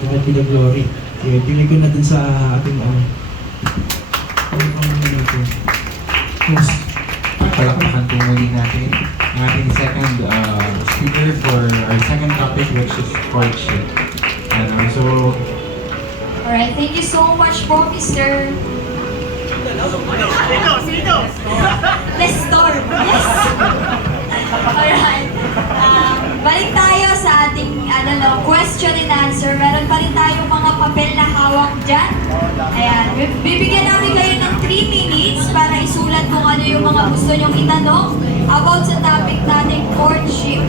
God be the glory. Sige, tingnan ko na dun sa ating Palakpakan po muli natin ang ating second speaker for our second topic, which is courtship. Alright, thank you so much po, Mr. Sino? Nestor. Yes! Alright. Balik tayo sa ating question and answer. Meron pa rin tayong mga papel na hawak dyan. Ayan. Bibigyan namin kayo ng 3 minutes para isulat kung ano yung mga gusto nyong itanong about sa topic nating courtship.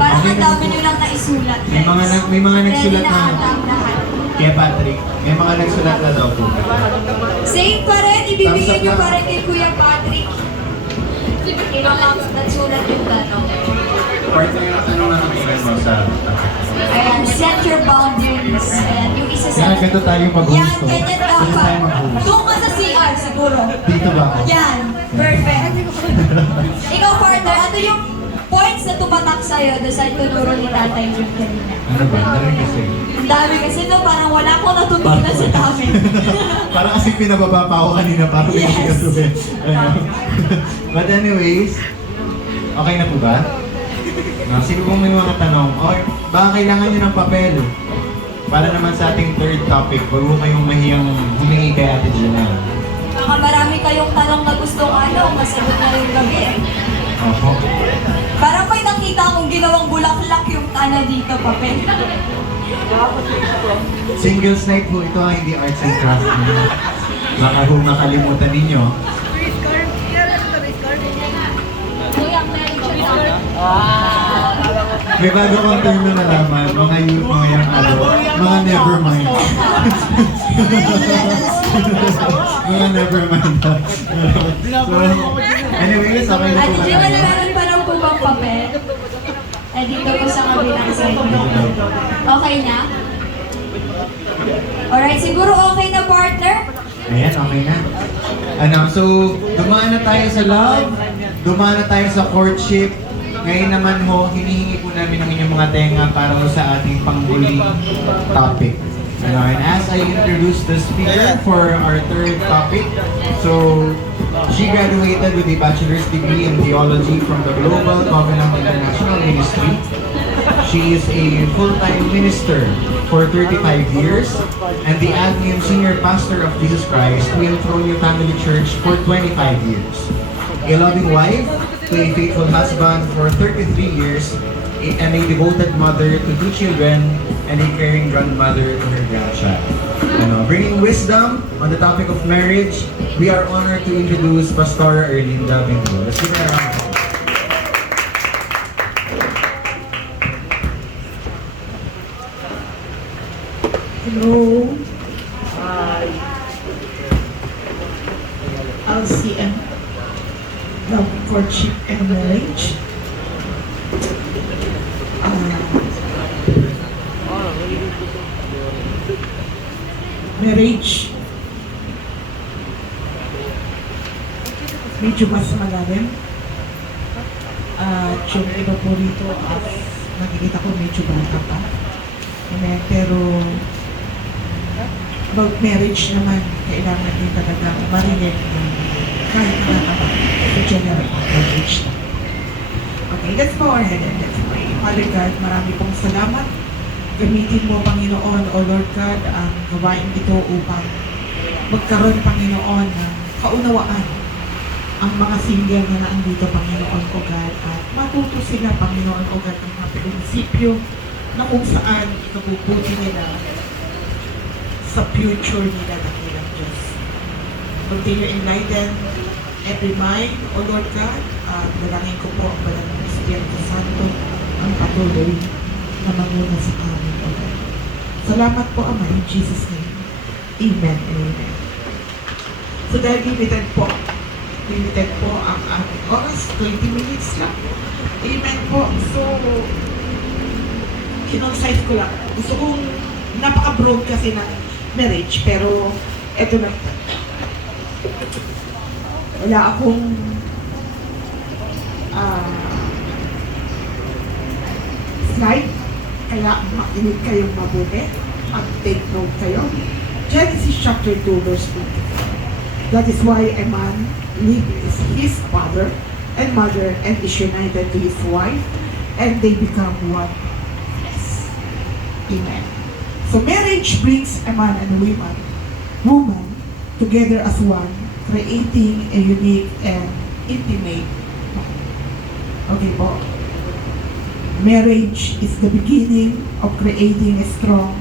Parang ang dami nyo lang naisulat. May mga nagsulat Ready na ata ang lahat. kaya Patrick, may mga nagsulat na daw po. Same pa rin, ibibigay nyo pa rin kay Kuya Patrick. Ilang lang nagsulat yung tanong. Part na yung tanong na nakikinig mo sa topic. Ayan, set your boundaries. Ayan, yung isa sa... Kaya ganito tayo mag-host. Yan, ganyan Ganito tayo dapat. mag-host. Doon ka sa CR siguro. Dito ba ako? Yan, perfect. Ikaw partner, ano yung points na tumatak sa'yo doon sa itunuro ni Tatay Jun kanina? Ano ba? Dami kasi. Ang dami kasi no, parang wala akong natutunan sa dami. Parang kasi pinababa pa ako kanina para Yes. pinagkasuhin. But anyways, okay na po ba? Sino pong may mga tanong? Okay, baka kailangan nyo ng papel? Para naman sa ating third topic, wag mo kayong mahiyang humingi kay Ate Janelle. Baka marami kayong tanong na gustong masagot na yung gabi. Opo. Parang may nakita akong ginawang bulaklak yung dito, papel. Singles night po ito, hindi arts and crafts. Baka kung nakalimutan ninyo. Kuya, meron siya. May bago kong term na nalaman, mga youth, mga young adult, mga never mind. Mga never mind. So, anyways, okay na At po di ba ba tayo? meron pa lang po bang papel? Eh, dito po sa kabilang side. Okay na? Alright, siguro okay na, partner? Ayan, okay na. So, dumaan na tayo sa love, dumaan na tayo sa courtship. Ngayon naman ho, hinihingi po namin ang inyong mga tenga para ho sa ating panghuling topic. And as I introduce the speaker for our third topic, so she graduated with a bachelor's degree in theology from the Global Covenant International Ministry. She is a full-time minister for 35 years and the admin senior pastor of Jesus Christ Will Fronio Family Church for 25 years. A loving wife to a faithful husband for 33 years and a devoted mother to 2 children and a caring grandmother to her grandchild. Bringing wisdom on the topic of marriage, we are honored to introduce Pastora Erlinda Benito. Let's give her a round of applause. Hello. LCM. Love, Courtship, and Marriage. Marriage. Medyo mas malalim. At yung iba po rito, nakikita ko medyo bata pa. Amen. Pero about marriage naman, kailangan din talaga marinig na kahit nakakaba sa general marriage na. Okay, let's bow our head and let's pray. Father God, marami pong salamat. Gamitin mo, Panginoon, O Lord God, ang gawain ito upang magkaroon, Panginoon, ng kaunawaan ang mga single na naandito, Panginoon, O God, at matuto sila, Panginoon, O God, ng mga prinsipyo na kung saan ikabubuti nila sa future nila ng ilang Diyos. Continue enlighten every mind, O Lord God, at dalangin ko po ang banal ng Espiritu Santo ang patuloy na manguna sa amin, O God. Salamat po, Ama, in Jesus' name. Amen and amen. So dahil limited po ang ating oras, 20 minutes lang. Amen po. So, kinonsize ko lang. Gusto kong napaka-broad kasi ng marriage, pero eto lang. Wala akong slide, kaya makinig kayong mabuti, mag-take note kayo. Genesis chapter 2 verse 2. That is why a man leaves his father and mother and is united to his wife, and they become one flesh. Amen. So marriage brings a man and a woman together as one, creating a unique and intimate bond. Okay po. Marriage is the beginning of creating a strong,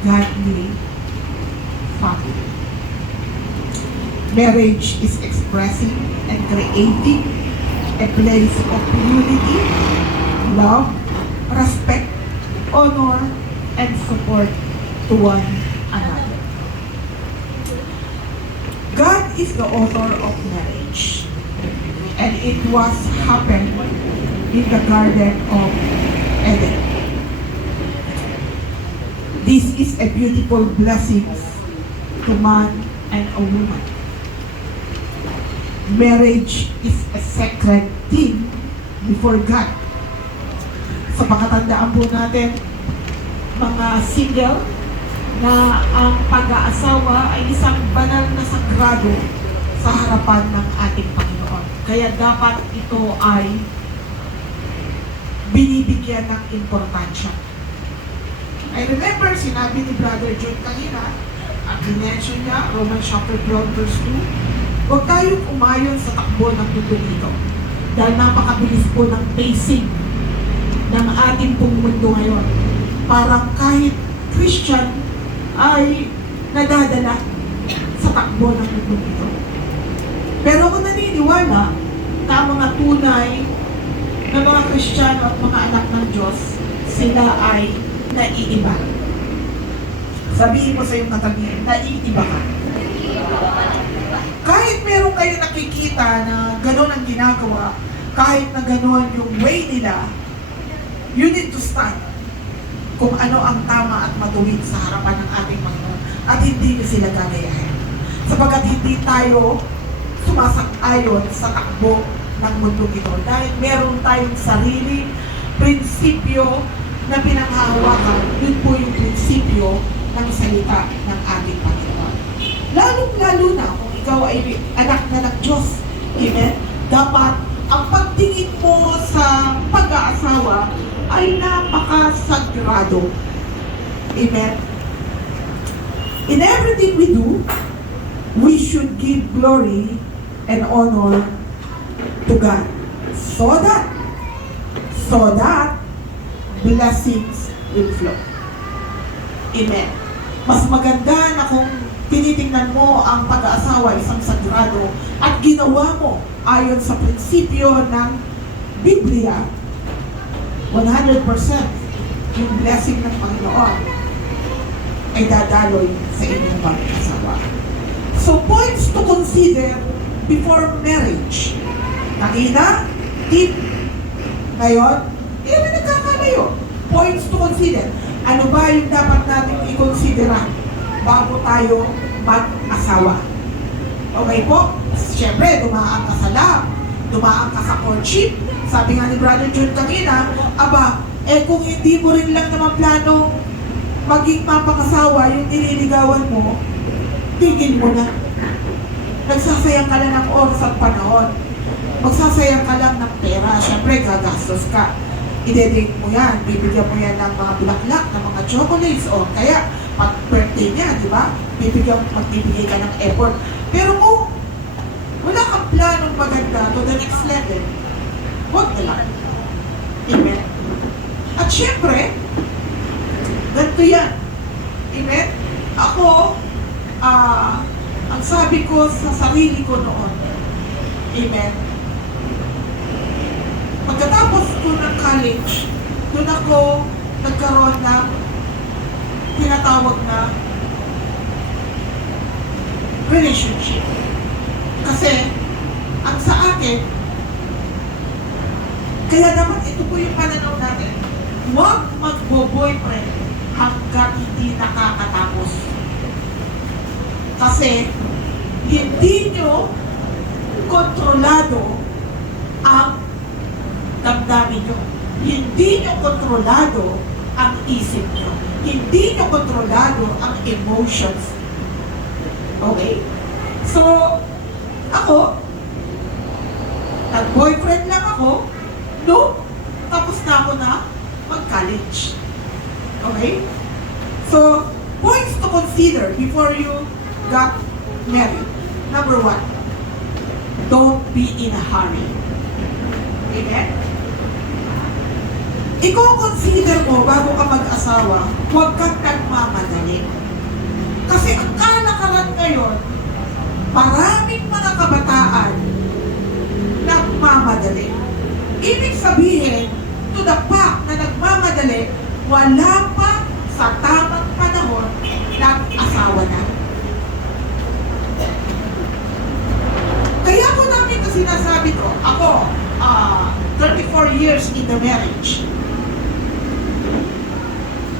godly family. Marriage is expressing and creating a place of unity, love, respect, honor, and support to one another. God is the author of marriage, and it was happened in the Garden of Eden. This is a beautiful blessing to man and a woman. Marriage is a sacred thing before God. Sa pakatandaan po natin, mga single, na ang pag-aasawa ay isang banal na sagrado sa harapan ng ating Panginoon. Kaya dapat ito ay binibigyan ng importansya. I remember, sinabi ni Brother John kanina, at dinensyon niya, Romans chapter 12 verse 2, huwag tayong umayon sa takbo ng mundo dito. Dahil napakabilis po ng pacing ng ating pong mundo ngayon. Parang kahit Christian ay nadadala sa takbo ng mundo dito. Pero ako naniniwala na ang mga tunay na mga Kristiyano at mga anak ng Diyos, sila ay naiiba. Sabihin mo sa iyong katabi, naiiba ka. Kahit meron kayo nakikita na gano'n ang ginagawa, kahit na gano'n yung way nila, you need to stand kung ano ang tama at matuwid sa harapan ng ating Panginoon at hindi nyo sila gagayahin. Sapagkat hindi tayo sumasang-ayon sa takbo ng mundo ito dahil meron tayong sarili prinsipyo na pinanghahawakan. Yun po yung prinsipyo ng salita ng ating Panginoon. Lalong-lalo na kung ikaw ay anak na ng Diyos. Amen? Dapat ang pagtingin mo sa pag-aasawa ay napakasagrado. Amen? In everything we do, we should give glory and honor to God. So that blessings will flow. Amen. Mas maganda na kung tinitingnan mo ang pag-aasawa isang sagrado at ginawa mo ayon sa prinsipyo ng Biblia, 100% yung blessing ng Panginoon ay dadaloy sa inyong pag-aasawa. So, points to consider before marriage. Nakita? Tip. Ngayon, hindi naman nagkakalayo. Points to consider. Ano ba yung dapat natin i-considera bago tayo mag-asawa? Okay po? Siyempre, dumaan ka sa love, dumaan ka sa courtship. Sabi nga ni Brother John kanina, aba, kung hindi mo rin lang naman plano maging mapakasawa yung nililigawan mo, tigil mo na. Nagsasayang ka lang ng oras at panahon. Magsasayang ka lang ng pera. Siyempre, gagastos ka. Ide-drink mo yan. Bibigyan mo yan ng mga bulaklak, ng mga chocolates, o kaya, pag birthday niya, di ba? Magbibigay ka ng effort. Pero kung wala kang planong maganda to the next level, huwag na lang. Amen? At syempre, ganito yan. Amen? Ako, ang sabi ko sa sarili ko noon, amen, pagkatapos ko ng college, doon ako nagkaroon ng tinatawag na relationship. Kasi, ang sa akin, kaya naman ito po yung pananaw natin, huwag magbo-boyfriend hanggat hindi nakakatapos. Kasi, hindi nyo kontrolado ang damdamin nyo. Hindi nyo kontrolado ang isip nyo. Hindi nyo kontrolado ang emotions. Okay? So, ako, nag-boyfriend lang ako, no? Tapos na ako na mag-college. Okay? So, points to consider before you got married. Number 1, don't be in a hurry. Amen? I-consider mo bago ka mag-asawa, huwag kang nagmamadali. Kasi ang kalakaran ngayon, maraming mga kabataan nagmamadali. Ibig sabihin, to the fact na nagmamadali, wala pa sa tamang panahon nag-asawa na. Kaya ko namin ito sinasabi ko, ako, 34 years in the marriage.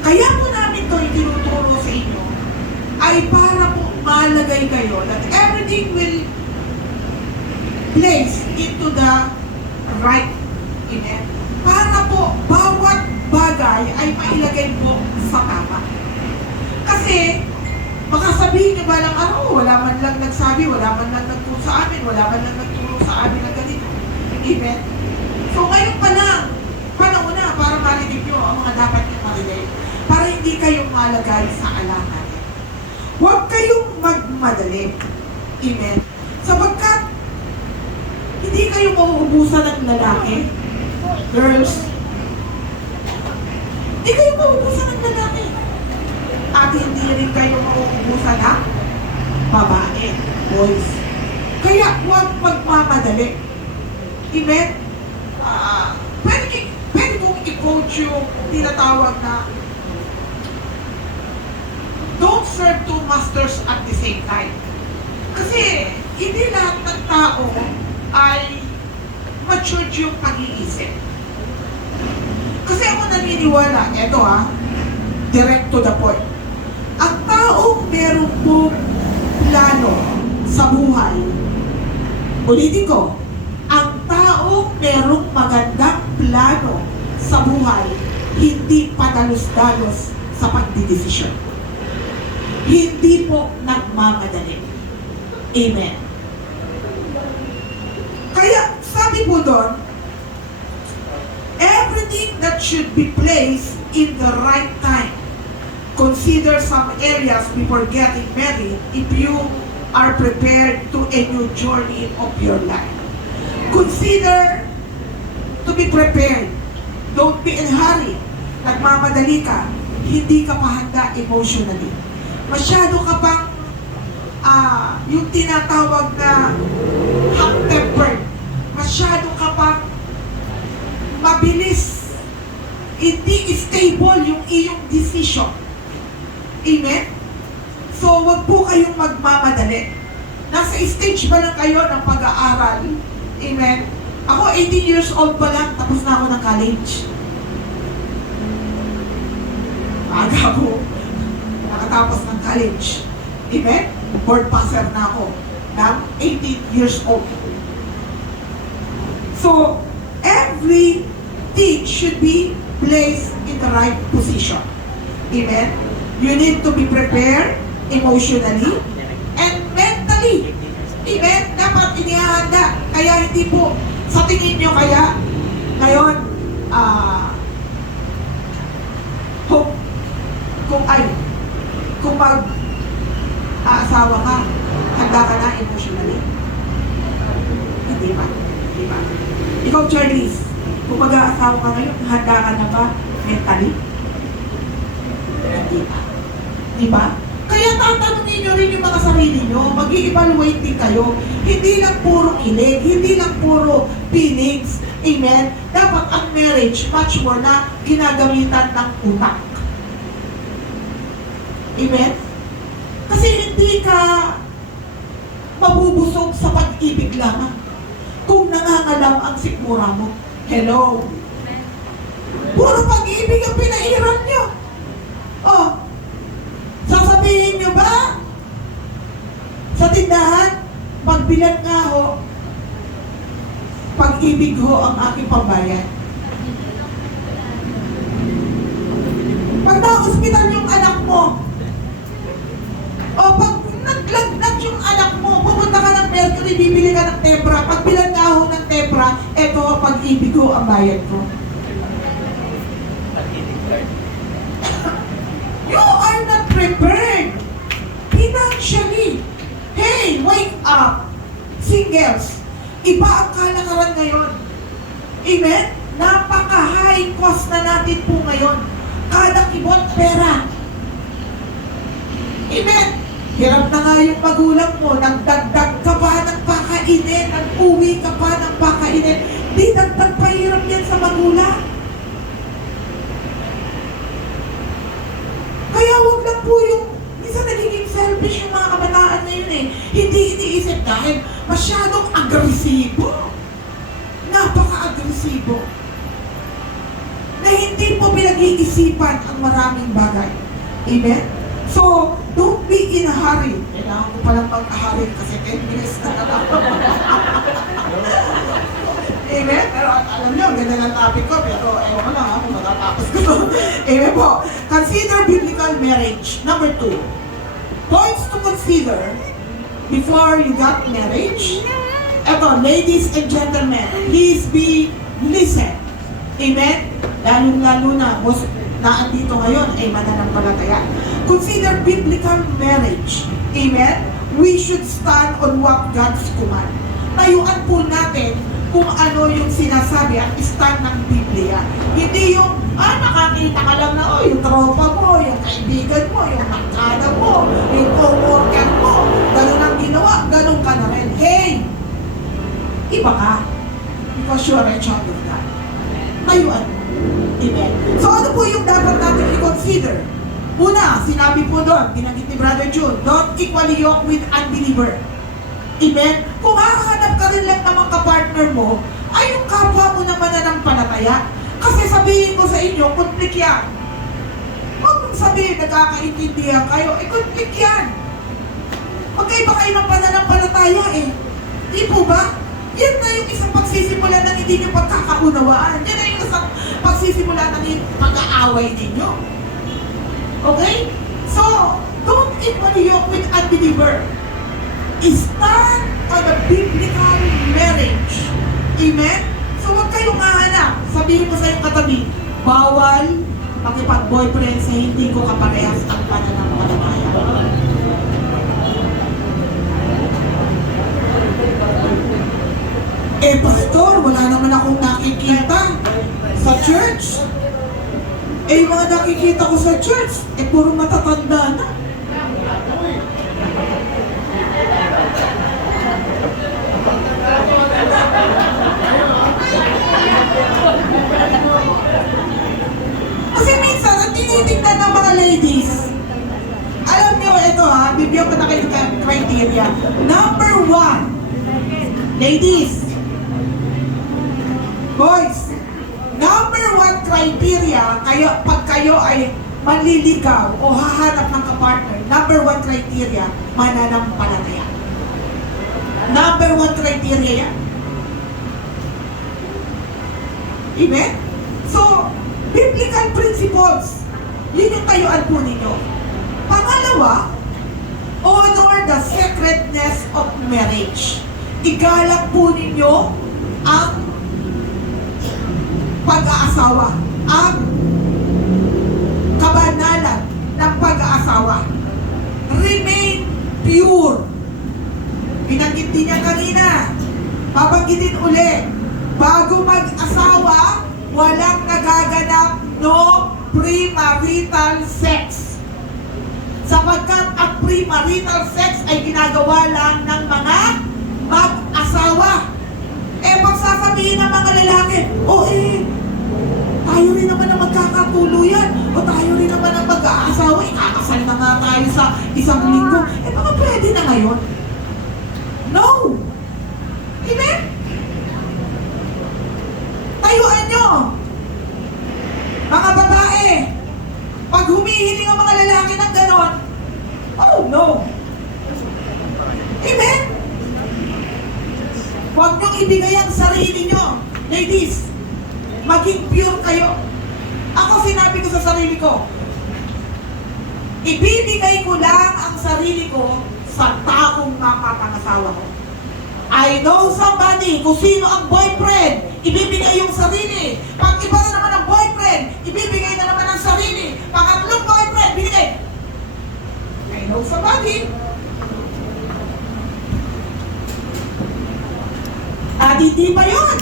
Kaya po namin ito itinuturo sa inyo ay para po malagay kayo that everything will place into the right amen. Para po bawat bagay ay mailagay po sa tama. Kasi baka sabihin nyo balang araw, wala man lang nagsabi, wala man lang nagturo sa amin, wala man lang nagturo sa amin ng ganito. Amen? So ngayon pa lang, panahon na para marinig nyo ang mga dapat nyo marinig. Para hindi kayong malagay sa alangan. Huwag kayong magmadali. Amen? Sapagkat, hindi kayo mauubusan ng lalaki. Girls, hindi kayo mauubusan ng lalaki. At hindi rin kayo mauubusan ng babae, boys. Kaya huwag magmamadali. Amen? pwede kong i-coach yung tinatawag na don't serve two masters at the same time. Kasi hindi lahat ng tao ay matured yung pag-iisip. Kasi ako naniniwala, eto direct to the point. Ang taong meron po plano sa buhay, ulitin ko, ang taong merong magandang plano sa buhay, hindi padalos-dalos sa pagdidesisyon. Hindi po nagmamadali. Amen. Kaya sabi po doon, everything that should be placed in the right time. Consider some areas before getting married if you are prepared to a new journey of your life. Consider to be prepared. Don't be in a hurry. Nagmamadali ka, hindi ka pa handa emotionally. Masyado ka pang yung tinatawag na hot-tempered. Masyado ka pang mabilis. Hindi stable yung iyong decision. Amen? So, wag po kayong magmamadali. Nasa stage pa lang kayo ng pag-aaral. Amen? Ako, 18 years old pa lang, tapos na ako ng college. Aga ko, nakatapos ng college. Amen? Board passer na ako ng 18 years old. So, everything should be placed in the right position. Amen? You need to be prepared emotionally and mentally. Amen? Dapat inihahanda. Kaya hindi po, sa tingin nyo kaya, ngayon, kung mag-aasawa ka, handa ka na emotionally? Hindi ba? Hindi ba? Ikaw, Charlize, kung mag-aasawa ka ngayon, handa ka na ba mentally? Hindi ba? Di ba? Kaya tatanungin nyo rin yung mga sarili nyo, mag-i-evaluate din kayo. Hindi lang puro kilig, hindi lang puro feelings. Amen? Dapat ang marriage, much more na ginagamitan ng utak. Amen? Kasi hindi ka mabubusog sa pag-ibig lamang kung nangangalam ang sikmura mo. Hello? Puro pag-ibig ang pinahiram nyo. Oh, sasabihin nyo ba sa tindahan, pagbilang nga ho, pag-ibig ho ang aking pambayan. Pag na-hospital yung anak mo, o pag naglagnat yung anak mo, pupunta ka ng Mercury, bibili ka ng Tempra, pagbilang nga ho ng Tempra, eto ho, pag-ibig ho ang bayan ko. You are not prepared financially. Hey, wake up! Singles, iba ang kalakaran ngayon. Amen? Napaka-high cost na natin po ngayon. Kada kibot pera. Amen? Hirap na nga yung magulang mo, nagdagdag ka pa ng pakainin, nag-uwi ka pa ng pakainin. Di dagdag pa hirap yan sa magulang. Kaya huwag lang po yung, minsan nagiging selfish yung mga kabataan na yun eh. Hindi iniisip dahil masyadong agresibo. Napaka-agresibo. Na hindi po pinag-iisipan ang maraming bagay. Amen? So, don't be in a hurry. Kailangan ko palang mag-hurry kasi 10 minutes na lang. Amen? Pero alam nyo, ganda ng topic ko, pero ewan ko lang kung matatapos ko. Amen po. Consider biblical marriage. Number 2. Points to consider before you got marriage. Eto, ladies and gentlemen, please be listen. Amen? Lalong-lalo na, naandito ngayon ay mananampalataya. Consider biblical marriage. Amen? We should stand on what God's command. Tayuan po natin kung ano yung sinasabi at stand ng Biblia. Hindi yung, nakakita ka lang na, yung tropa mo, yung kaibigan mo, yung nakada mo, yung co-worker mo, ganun ang ginawa, ganun ka na rin. Hey! Iba ka. Because you are a child of God. tayuan. Amen. So ano po yung dapat natin i-consider? Una, sinabi po doon, binanggit ni Brother June, don't equally yoke with unbeliever. Amen? Kung hahanap ka rin lang namang kapartner mo, ay yung kapwa mo na mananampalataya. Kasi sabihin ko sa inyo, konflik yan. Huwag mong sabihin, nagkakaintindihan kayo, konflik yan. Magkaiba kayo ng pananampalataya eh. Di po ba? Yan na yung isang pagsisimula ng hindi nyo pagkakaunawaan. Yan na yung isang pagsisimula ng pag-aaway ninyo. Okay? So, don't equally yoke with unbeliever. Stand on a biblical marriage. Amen? So, huwag kayong mahanap. Sabihin mo sa iyong katabi, bawal makipag-boyfriend sa hindi ko kaparehas ang pananampalataya. Pastor, wala naman akong nakikita sa church. Yung mga nakikita ko sa church, puro matatanda na. Kasi minsan, ang tinitignan ng mga ladies, alam niyo, ito ha, bibigyan ko na kayo ng criteria. Number 1, ladies, boys, number 1 criteria, pag kayo ay manliligaw o hahanap ng kapartner, number 1 criteria, mananampalataya. Number 1 criteria yan. Amen? So, biblical principles, yun yung tayuan po ninyo. Pangalawa, honor the sacredness of marriage. Igalang po ninyo ang pag-aasawa, ang kabanalan ng pag-aasawa. Remain pure. Binanggit din niya kanina. Babanggitin uli. Bago mag-asawa, walang nagaganap no premarital sex. Sapagkat ang premarital sex ay ginagawa lang ng mga mag-asawa. Pag sasabihin ng mga lalaki, tayo rin naman ang magkakatuluyan, o tayo rin naman ang mag-aasawa, ikakasal na nga tayo sa isang linggo. Baka pwede na ngayon. No! Amen? Tayuan nyo! Mga babae, pag humihiling ang mga lalaki ng ganon, oh no! Amen? Huwag niyong ibigay ang sarili nyo. Ladies, maging pure kayo. Ako sinabi ko sa sarili ko, ibibigay ko lang ang sarili ko sa taong makapangasawa ko. I know somebody, kung sino ang boyfriend, ibibigay yung sarili. Pag iba na naman ang boyfriend, ibibigay na naman ang sarili. Pangatlong boyfriend, binigay. I know somebody. At hindi pa yun.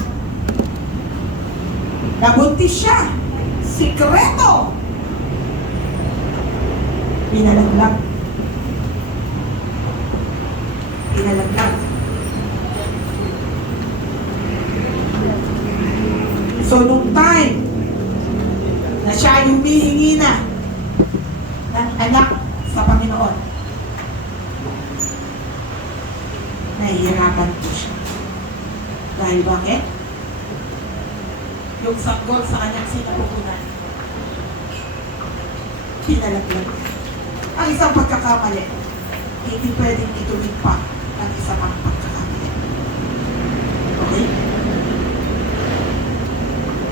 Nabuntis siya. Sikreto. Pinalaglag. Pinalaglag. So, nung time na siya ay humihingi na ng anak sa Panginoon, nahihirapan po siya. Dahil bakit? Yung sanggol sa kanyang sinapupunan, pinalaglag. Ang isang pagkakamali, hindi pwedeng ituloy pa ng isang pagkakamali. Okay?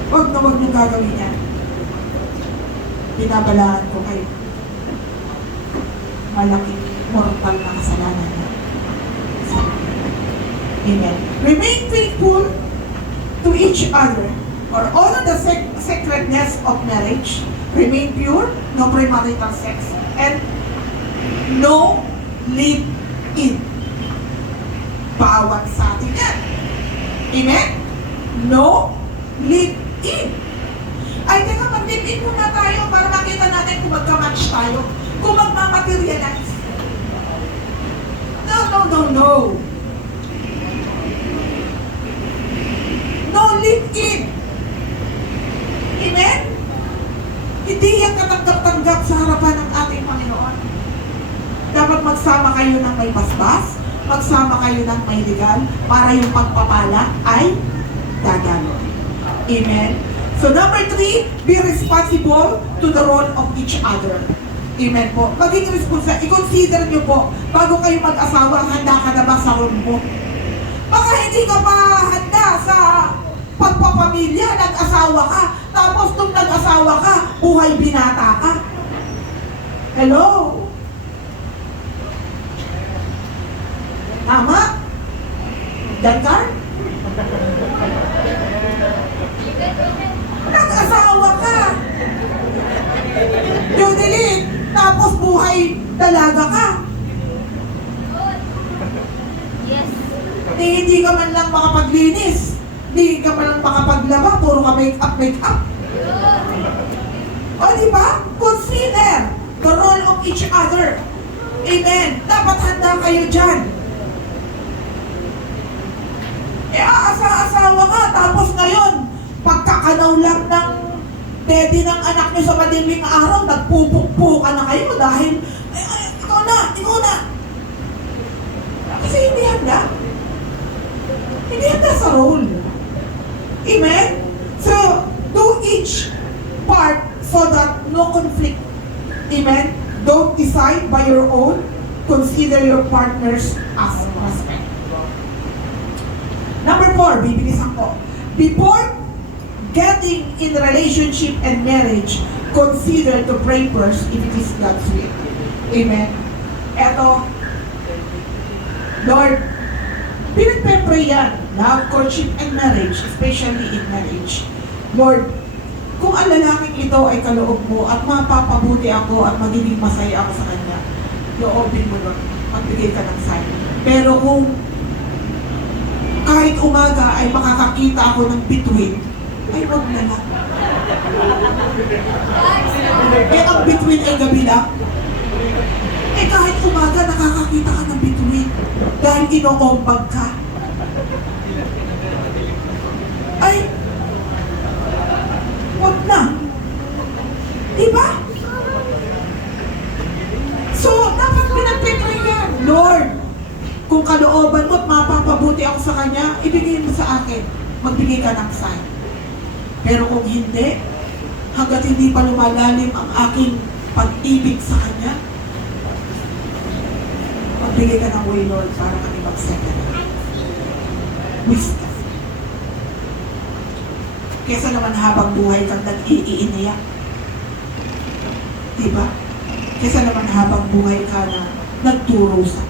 Huwag na huwag niyong gagawin yan. Binabalaan ko kayo. Malaking mortal na kasalanan niya. Amen. Remain faithful to each other, or honor the sacredness of marriage. Remain pure, no premarital sex, and no live-in. Bawat sa atin yan. Amen? No live-in. Ay, teka, mag-live-in muna tayo para makita natin kung magka-match tayo. Kung magmamaterialize. No. No live-in. sa harapan ng ating Panginoon. Dapat magsama kayo ng may basbas, magsama kayo ng may legal, para yung pagpapala ay gagano. Amen? So number 3, be responsible to the role of each other. Amen po. Maging responsible. I-consider nyo po, bago kayo mag-asawa, handa ka na ba sa role mo? Baka hindi ka pa handa sa pagpapamilya, nag-asawa ka, tapos nung nag-asawa ka, buhay binata ka. Hello? Tama? Dankar? Nag-asawa ka. Judeline, tapos buhay dalaga ka. Yes. Hindi ka man lang makapaglinis. Hindi ka man lang makapaglaba. Puro ka make-up. O diba? Consider the role of each other. Amen. Dapat handa kayo dyan. Asa-asawa ka, tapos ngayon, pagkakanaw lang ng daddy ng anak nyo sa madilim na araw, nagpupukpukan na kayo dahil, ikaw na. Kasi hindi handa. Hindi handa sa role. Amen? So, do each part so that no conflict. Amen? Don't decide by your own. Consider your partners as husband. Number 4, bibilisan ko. Before getting in relationship and marriage, consider to pray first if it is God's will. Amen? Eto, Lord, pinagpe-pray yan. Love, courtship, and marriage, especially in marriage. Lord, kung ang lalaking ito ay kaloob mo at mapapabuti ako at magiging masaya ako sa kanya, loobin mo Lord, magbigay ka ng sign. Pero kung kahit umaga ay makakakita ako ng bituin, ay wag na lang. Ang bituin ay gabi lang. Kahit umaga nakakakita ka ng bituin dahil ino-ombag ka. Ay, wag na. Diba? So, dapat pinagpipray yan. Lord, kung kalooban mo at mapapabuti ako sa kanya, ibigay mo sa akin. Magbigay ka ng sign. Pero kung hindi, hanggat hindi pa lumalalim ang aking pag-ibig sa kanya, magbigay ka ng way, Lord, para kami mag-settle. Wisdom. Kesa naman habang buhay kang nag-iiniyak. Diba? Kesa naman habang buhay ka na nagturusa.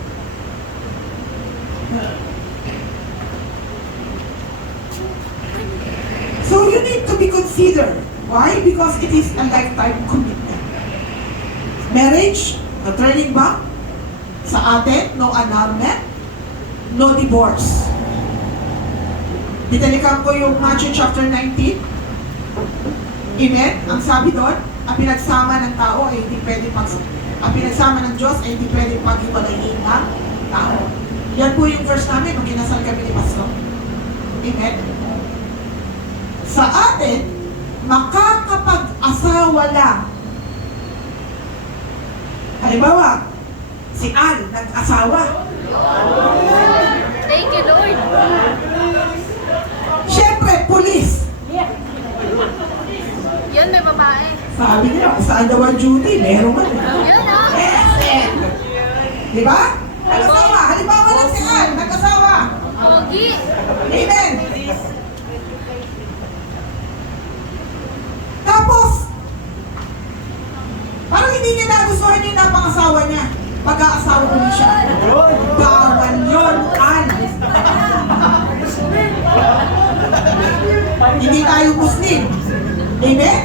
So you need to be considered. Why? Because it is a lifetime commitment. Marriage, no turning back. Sa atin, no annulment, no divorce. Ditalikan ko yung Matthew chapter 19. Amen? Ang sabi doon, ang pinagsama ng tao ay hindi pwedeng ang pinagsama ng Diyos ay hindi pwedeng paghiwalayin ng tao. Yan po yung verse namin nung kinasal kami ni Pastor. Amen? Sa atin, makakapag-asawa lang. Halimbawa, si Ann nag-asawa. Thank you, Lord. Siyempre, pulis. Yun, may babae. Sabi nila, saan daw ang duty? Meron man. Yun, ah. Yes. Di ba? Nag-asawa. Halimbawa lang si Ann, nag-asawa. Pogi. Amen. Tapos, parang hindi niya nagustuhan yung napangasawa niya. Pag-aasawa ko niya siya. Bawal yun, Ann. Hindi tayo Muslim. Amen?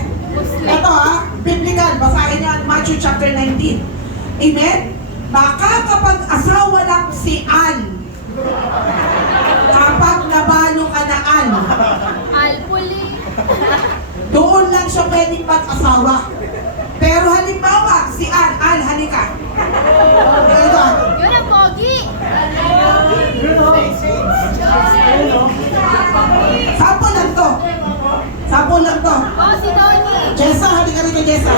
Ito biblical, basahin niyo ang Matthew chapter 19. Amen? Makakapag-asawa lang si Ann kapag nabalo ka na Ann. Alpuli. Doon lang siya pwedeng mag-asawa. Pero halimbawa, si Ann, halika. Ito. Yun ang pogi. Sample lang to. Sample lang to. Oh, si Tony. Jessa, halika rin ka, Jessa.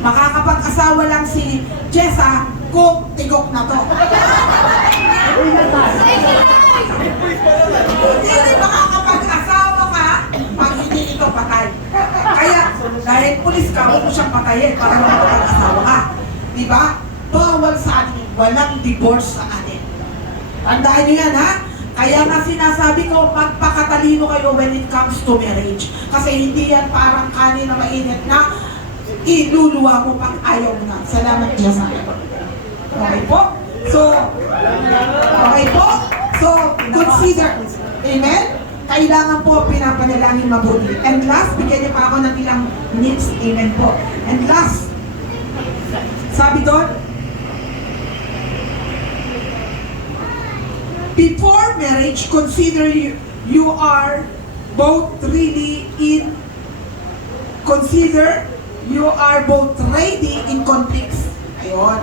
Makakapag-asawa lang si Jessa kung tigok na to. Hindi rin makakapag-asawa ka pag hindi ito patay. Kaya, dahil pulis ka, huwag mo siyang patayin para makapag-asawa ka. Diba? Bawal sa atin. Walang divorce sa atin. Tandaan niyo yan, ha? Kaya nga sinasabi ko, magpakatalino kayo when it comes to marriage. Kasi hindi yan parang kanin na mainit na iluluwa mo pag ayaw mo na. Salamat niya sa akin. Okay po? So, consider. Amen? Kailangan po pinapanalangin mabuti. And last, bigyan niyo pa ako ng ilang minutes. Amen po. And last, sabi doon, before marriage, consider you are both really in, consider you are both ready in conflicts. Ayun.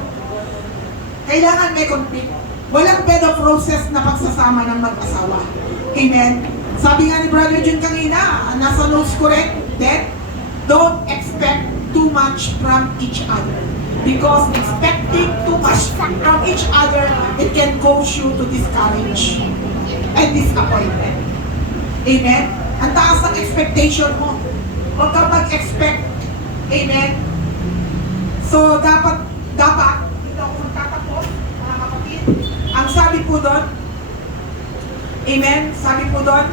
Kailangan may conflict. Walang bed of roses na pagsasama ng mag-asawa. Amen? Sabi nga ni Brother Jun kanina, nasa notes ko rin, that don't expect too much from each other. Because expecting too much from each other, it can cause you to discourage and disappointment. Amen? Ang taas ng expectation mo. Huwag ka mag-expect. Amen? So, dapat, dito ako magtatapos, mga kapatid. Ang sabi po doon, amen? Sabi po doon,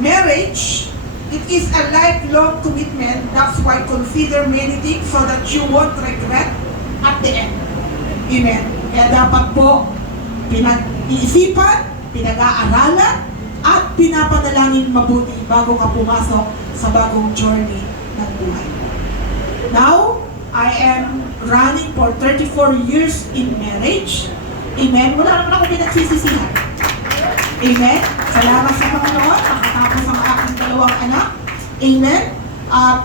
marriage, it is a lifelong commitment. That's why consider many things so that you won't regret at the end. Amen. Kaya dapat po pinag-iisipan, pinag-aaralan, at pinapanalangin mabuti bago ka pumasok sa bagong journey ng buhay. Now, I am running for 34 years in marriage. Amen. Wala naman ako pinagsisisihan. Amen. Salamat sa Panginoon. Nakatapos ang aking dalawang anak. Amen. At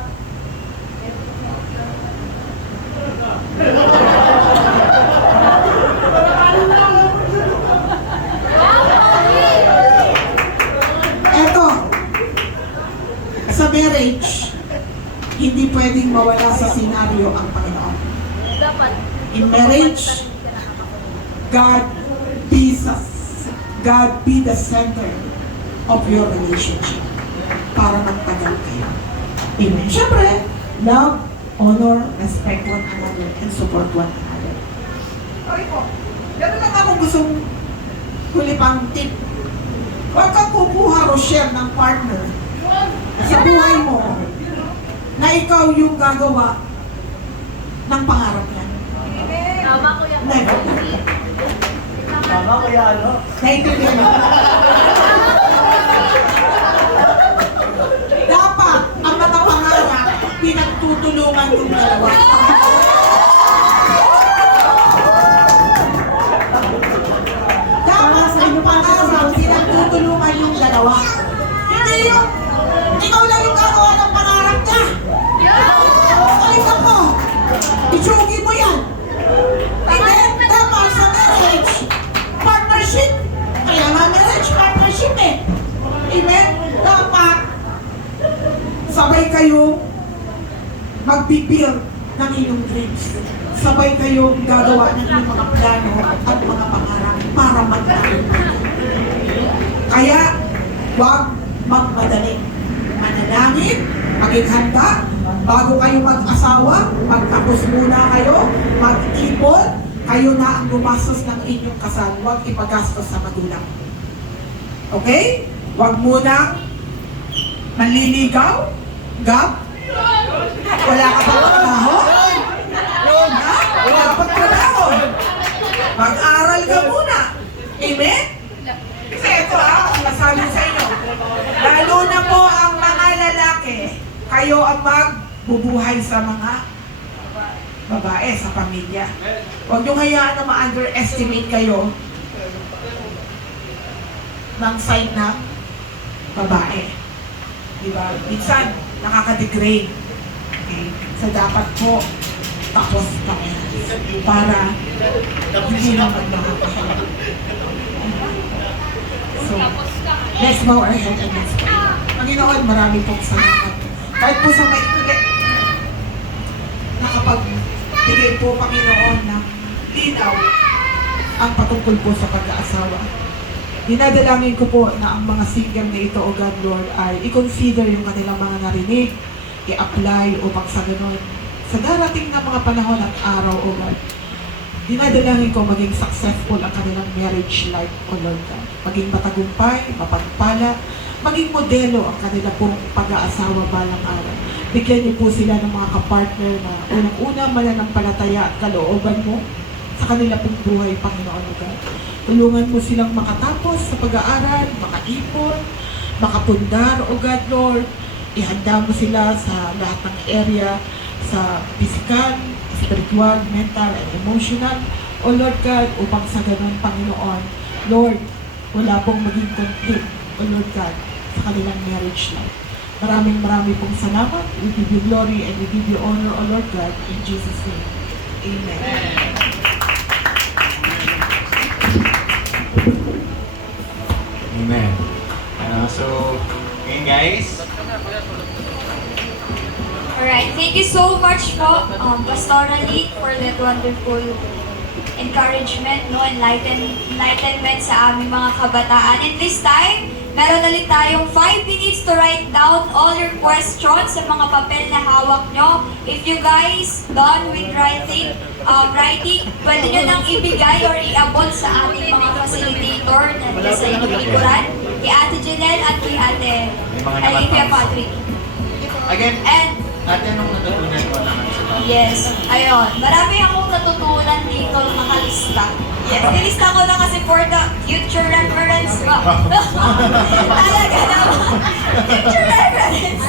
eto, sa marriage, hindi pwedeng mawala sa senaryo ang Panginoon. Dapat. In marriage, God be the center of your relationship para magtagal kayo. Amen. Siyempre, love, honor, respect one another, and support one another. Okay po. Meron lang akong gustong huli pang tip. Huwag kang kukuha, Rochelle, ng partner sa buhay mo na ikaw yung gagawa ng pangarap niya. Tama ko yan. Never. Tama kaya ano? Naintindihan mo? Dapat ang mga pangarap pinagtutulungan yung dalawa. Dapat ang pangarap pinagtutulungan yung dalawa. Hindi yung ikaw lang yung gagawa ng pangarap niya. Kalitan mo. Itsugi mo yan. Amen? Dapat sa marriage, partnership. Kaya nga marriage, partnership eh. Amen? Dapat sabay kayo magbibuild ng inyong dreams. Sabay kayong gagawa ng inyong mga plano at mga pangarap para magtagal. Kaya, huwag magmadali. Manalangin, maging handa, bago kayo mag-asawa, magtapos muna kayo, mag-ipon, kayo na ang gumastos ng inyong kasal. Huwag ipagastos sa magulang. Okay? Huwag muna manliligaw, gab, wala ka pa trabaho, wala ka pa trabaho. Mag-aral ka muna. Amen? Kasi ito masabi sa inyo, lalo na po ang mga lalaki, kayo ang magbubuhay sa mga babae, sa pamilya. Huwag niyong hayaan na ma-underestimate kayo ng side ng babae. Diba? Minsan, nakaka-degrade. Okay? So, dapat po, tapos pa para hindi na magmahal. So, let's bow our head and let's pray. Panginoon, marami pong salamat. Kahit po sa may nakapag magbigay po, Panginoon, ng linaw ang patungkol po sa pag-aasawa. Dinadalangin ko po na ang mga single na ito, O God, Lord, ay i-consider yung kanilang mga narinig, i-apply upang sa ganun. Sa darating na mga panahon at araw, O God, dinadalangin ko maging successful ang kanilang marriage life, O Lord God. Maging matagumpay, mapagpala, maging modelo ang kanila pong pag-aasawa balang araw. Bigyan niyo po sila ng mga kapartner na unang-una mananampalataya at kalooban mo sa kanila pong buhay, Panginoon O God. Tulungan mo silang makatapos sa pag-aaral, makaipon, makapundar, O God, Lord. Ihanda mo sila sa lahat ng area, sa physical, spiritual, mental, and emotional, O Lord God, upang sa ganun, Panginoon, Lord, wala pong maging conflict, O Lord God, sa kanilang marriage life. Maraming pong salamat. We give you glory and we give you honor, O Lord God, in Jesus' name. Amen. Amen. So, ngayon guys, Alright, thank you so much po, pastorally, for that wonderful encouragement, no, enlightenment sa aming mga kabataan. And this time, meron ulit tayong 5 minutes to write down all your questions sa mga papel na hawak nyo. If you guys done with writing, pwede nyo nang ibigay or iabot sa ating mga facilitator na nasa inyong likuran, kay Ate Janelle at kay Ate, ay kay Patrick. again, And ate, anong natutunan ko naman sa topic? yes, ayun. Marami akong natutunan dito nakalista. Yes, nilista ko na kasi for the future reference ko. Talaga naman. Future reference.